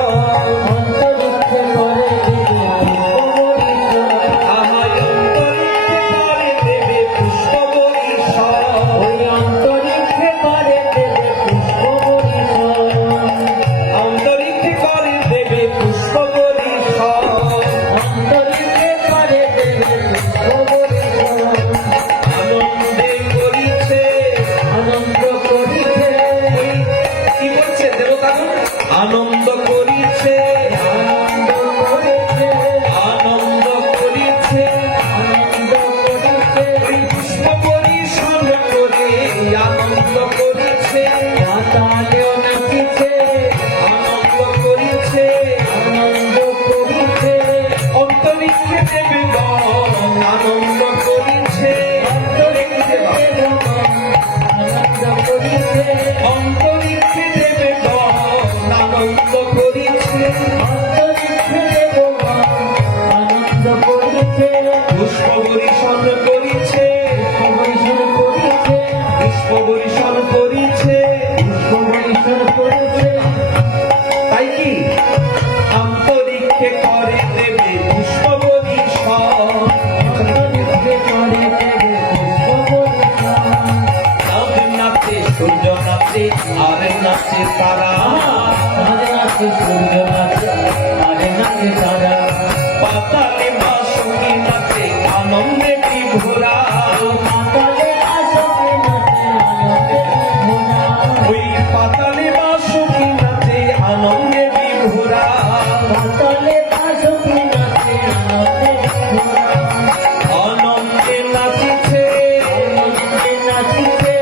অন্তরিক্ষে করে দেবে পুষ্প বরিশাল, আহাই অন্তরিক্ষে করে দেবে পুষ্প বরিশাল, ওই অন্তরিক্ষে করে দেবে পুষ্প বরিশাল, অন্তরিক্ষে করে দেবে পুষ্প বরিশাল, অন্তরিক্ষে করে দেবে পুষ্প বরিশাল। আনন্দে করিছে, আনন্দ করিছে, কি বলছে দেবতাগণ? আনন্দ করিছে, আনন্দ করেছে, আনন্দ করিছে, আনন্দ করিছে, ওই পুষ্প বরিশাল করে আনন্দ করিছে, পাতালেও নাচিছে, আনন্দ করিছে, আনন্দ করিছে, অন্তরিক্ষে দেবে গণ আনন্দ করিছে, অন্তরিক্ষে দেবগণ আনন্দ করিছে, অন্তরিক্ষে দেবে গণ আনন্দ করিছে, অন্তরিক্ষে দেবগণ আনন্দ করিছে, পুষ্প বরিশাল করিছে, পুষ্পবর্ষণ করিছে, পুষ্প বরিশাল করিছে। পুষ্পবর্ষণ করিছে, তাই কি অন্তরিক্ষে করে দেবে পুষ্প বরিশাল, অন্তরিক্ষে করে দেবে পুষ্পবর্ষণ। চাঁদ নাচে সূর্য নাচে আর নাচে তারা, আরে নাচে সূর্য নাচে, আরে নাচে তারা, পাতালে বাঁশি নাচে আনন্দে বিভোরা, পাতালে আসবে নাচে আনন্দে ভরা, ওই পাতালে বাঁশি নাচে আনন্দে বিভোরা, পাতালে আসবে নাচে আনন্দে ভরা, আনন্দে নাচিছে, আনন্দে নাচিছে,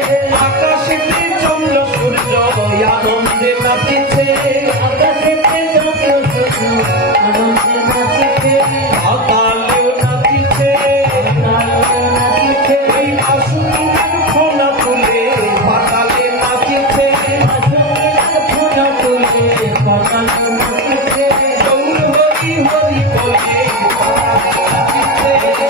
আকাশেতে চন্দ্র সূর্য আনন্দে নাচিছে, আকাশেতে চন্দ্র সূর্য আনন্দে নাচিছে, পাতালেও নাচিছে, পাতালে নাচিছে, ওই বাঁশুরির খোলা তুলে পাতালে নাচিছে, আসলে ফোটা তুলে পাতালে নাচিছে, গৌর হরি হরি বলে পাতালে নাচিছে। চলে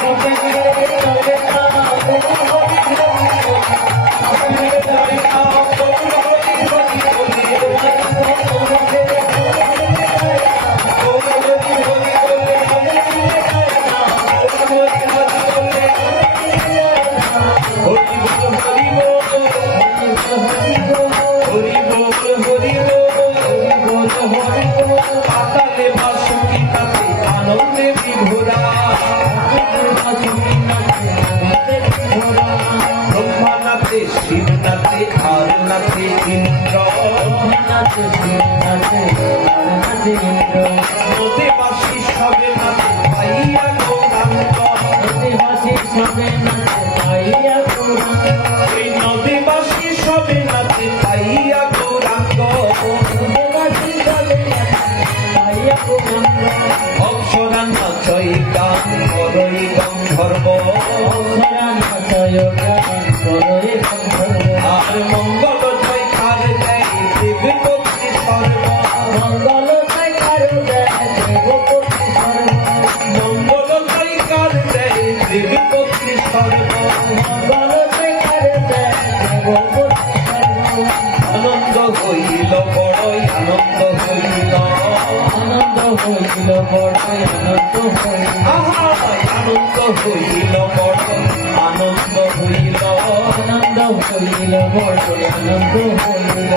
না পাতালে বাঁশুরি নাচে আনন্দে বিভোরা, ব্রহ্মা নাচে শিব নাচে আর নাচে ইন্দ্র, নদে বাঁশি সবে নাচে পাইয়া গৌরাঙ্গ, এই নদে বাঁশি সবে নাচে পাইয়া গৌরাঙ্গ, অপ্সরা নাচই গান করই গন্ধর্ব, আর মঙ্গল জয় কার দেয় দেবপতি সর্ব, মঙ্গল জয় কার দেয় দেবপতি সর্ব, আনন্দ হইল বড়ই আনন্দ হইল, আনন্দ হইল বড় আনন্দ হইল, আহা আনন্দ হইল বড়ই আনন্দ হইল, আনন্দ হইল বড় আনন্দ হইল,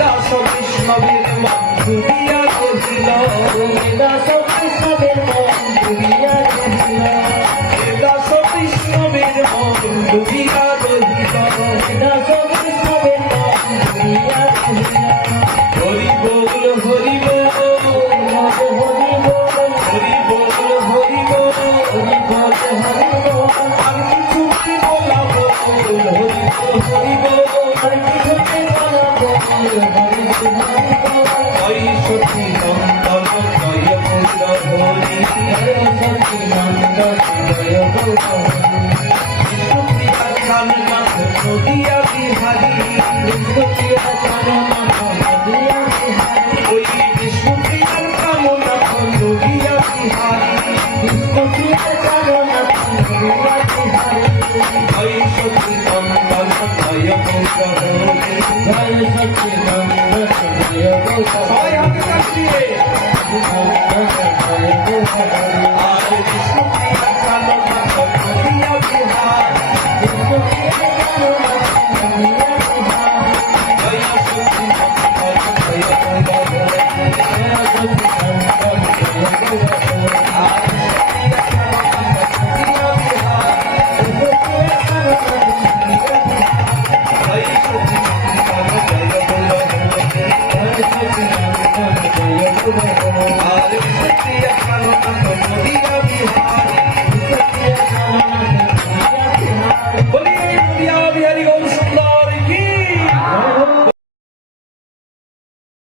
দাস বৈষ্ণবের মন ডুবিয়া রহিল, দাস কৃষ্ণের মন ডুবিয়া রহিল, দাস বৈষ্ণবের মন ডুবিয়া রহিল, দাস কৃষ্ণের মন ডুবিয়া রহিল, হরি বল হরি বল, হরি বল, হরি বল হরি বল, হরি বল, হরি বল, আর কিছু কি বলা বল, হরি বল হরি বল, আর কিছুতে বলা বল, হরি বল, হরি বল, জয় সতী নন্দন জয় পুর হরি, জয় সচিদানন্দ জয় গৌর হরি, বিষ্ণু প্রিয়া খান নাথ নদিয়া বিহারী বিষ্ণুপ্রিয়া কামনা নদিয়া বিহারী ওই বিষ্ণুপ্রিয়ার কামনা নদিয়া বিহারী বিষ্ণুপ্রিয়া কামনা নদিয়া বিহারী জয় সচিদানন্দ জয় গৌরহরি জয় সচ্চিদানন্দ জয় গৌর সবাই হাতে কাটিয়ে আর বিষ্ণুপ্রিয়ার কামনা নদিয়া বিহারী জয় সচিদানন্দ জয় আর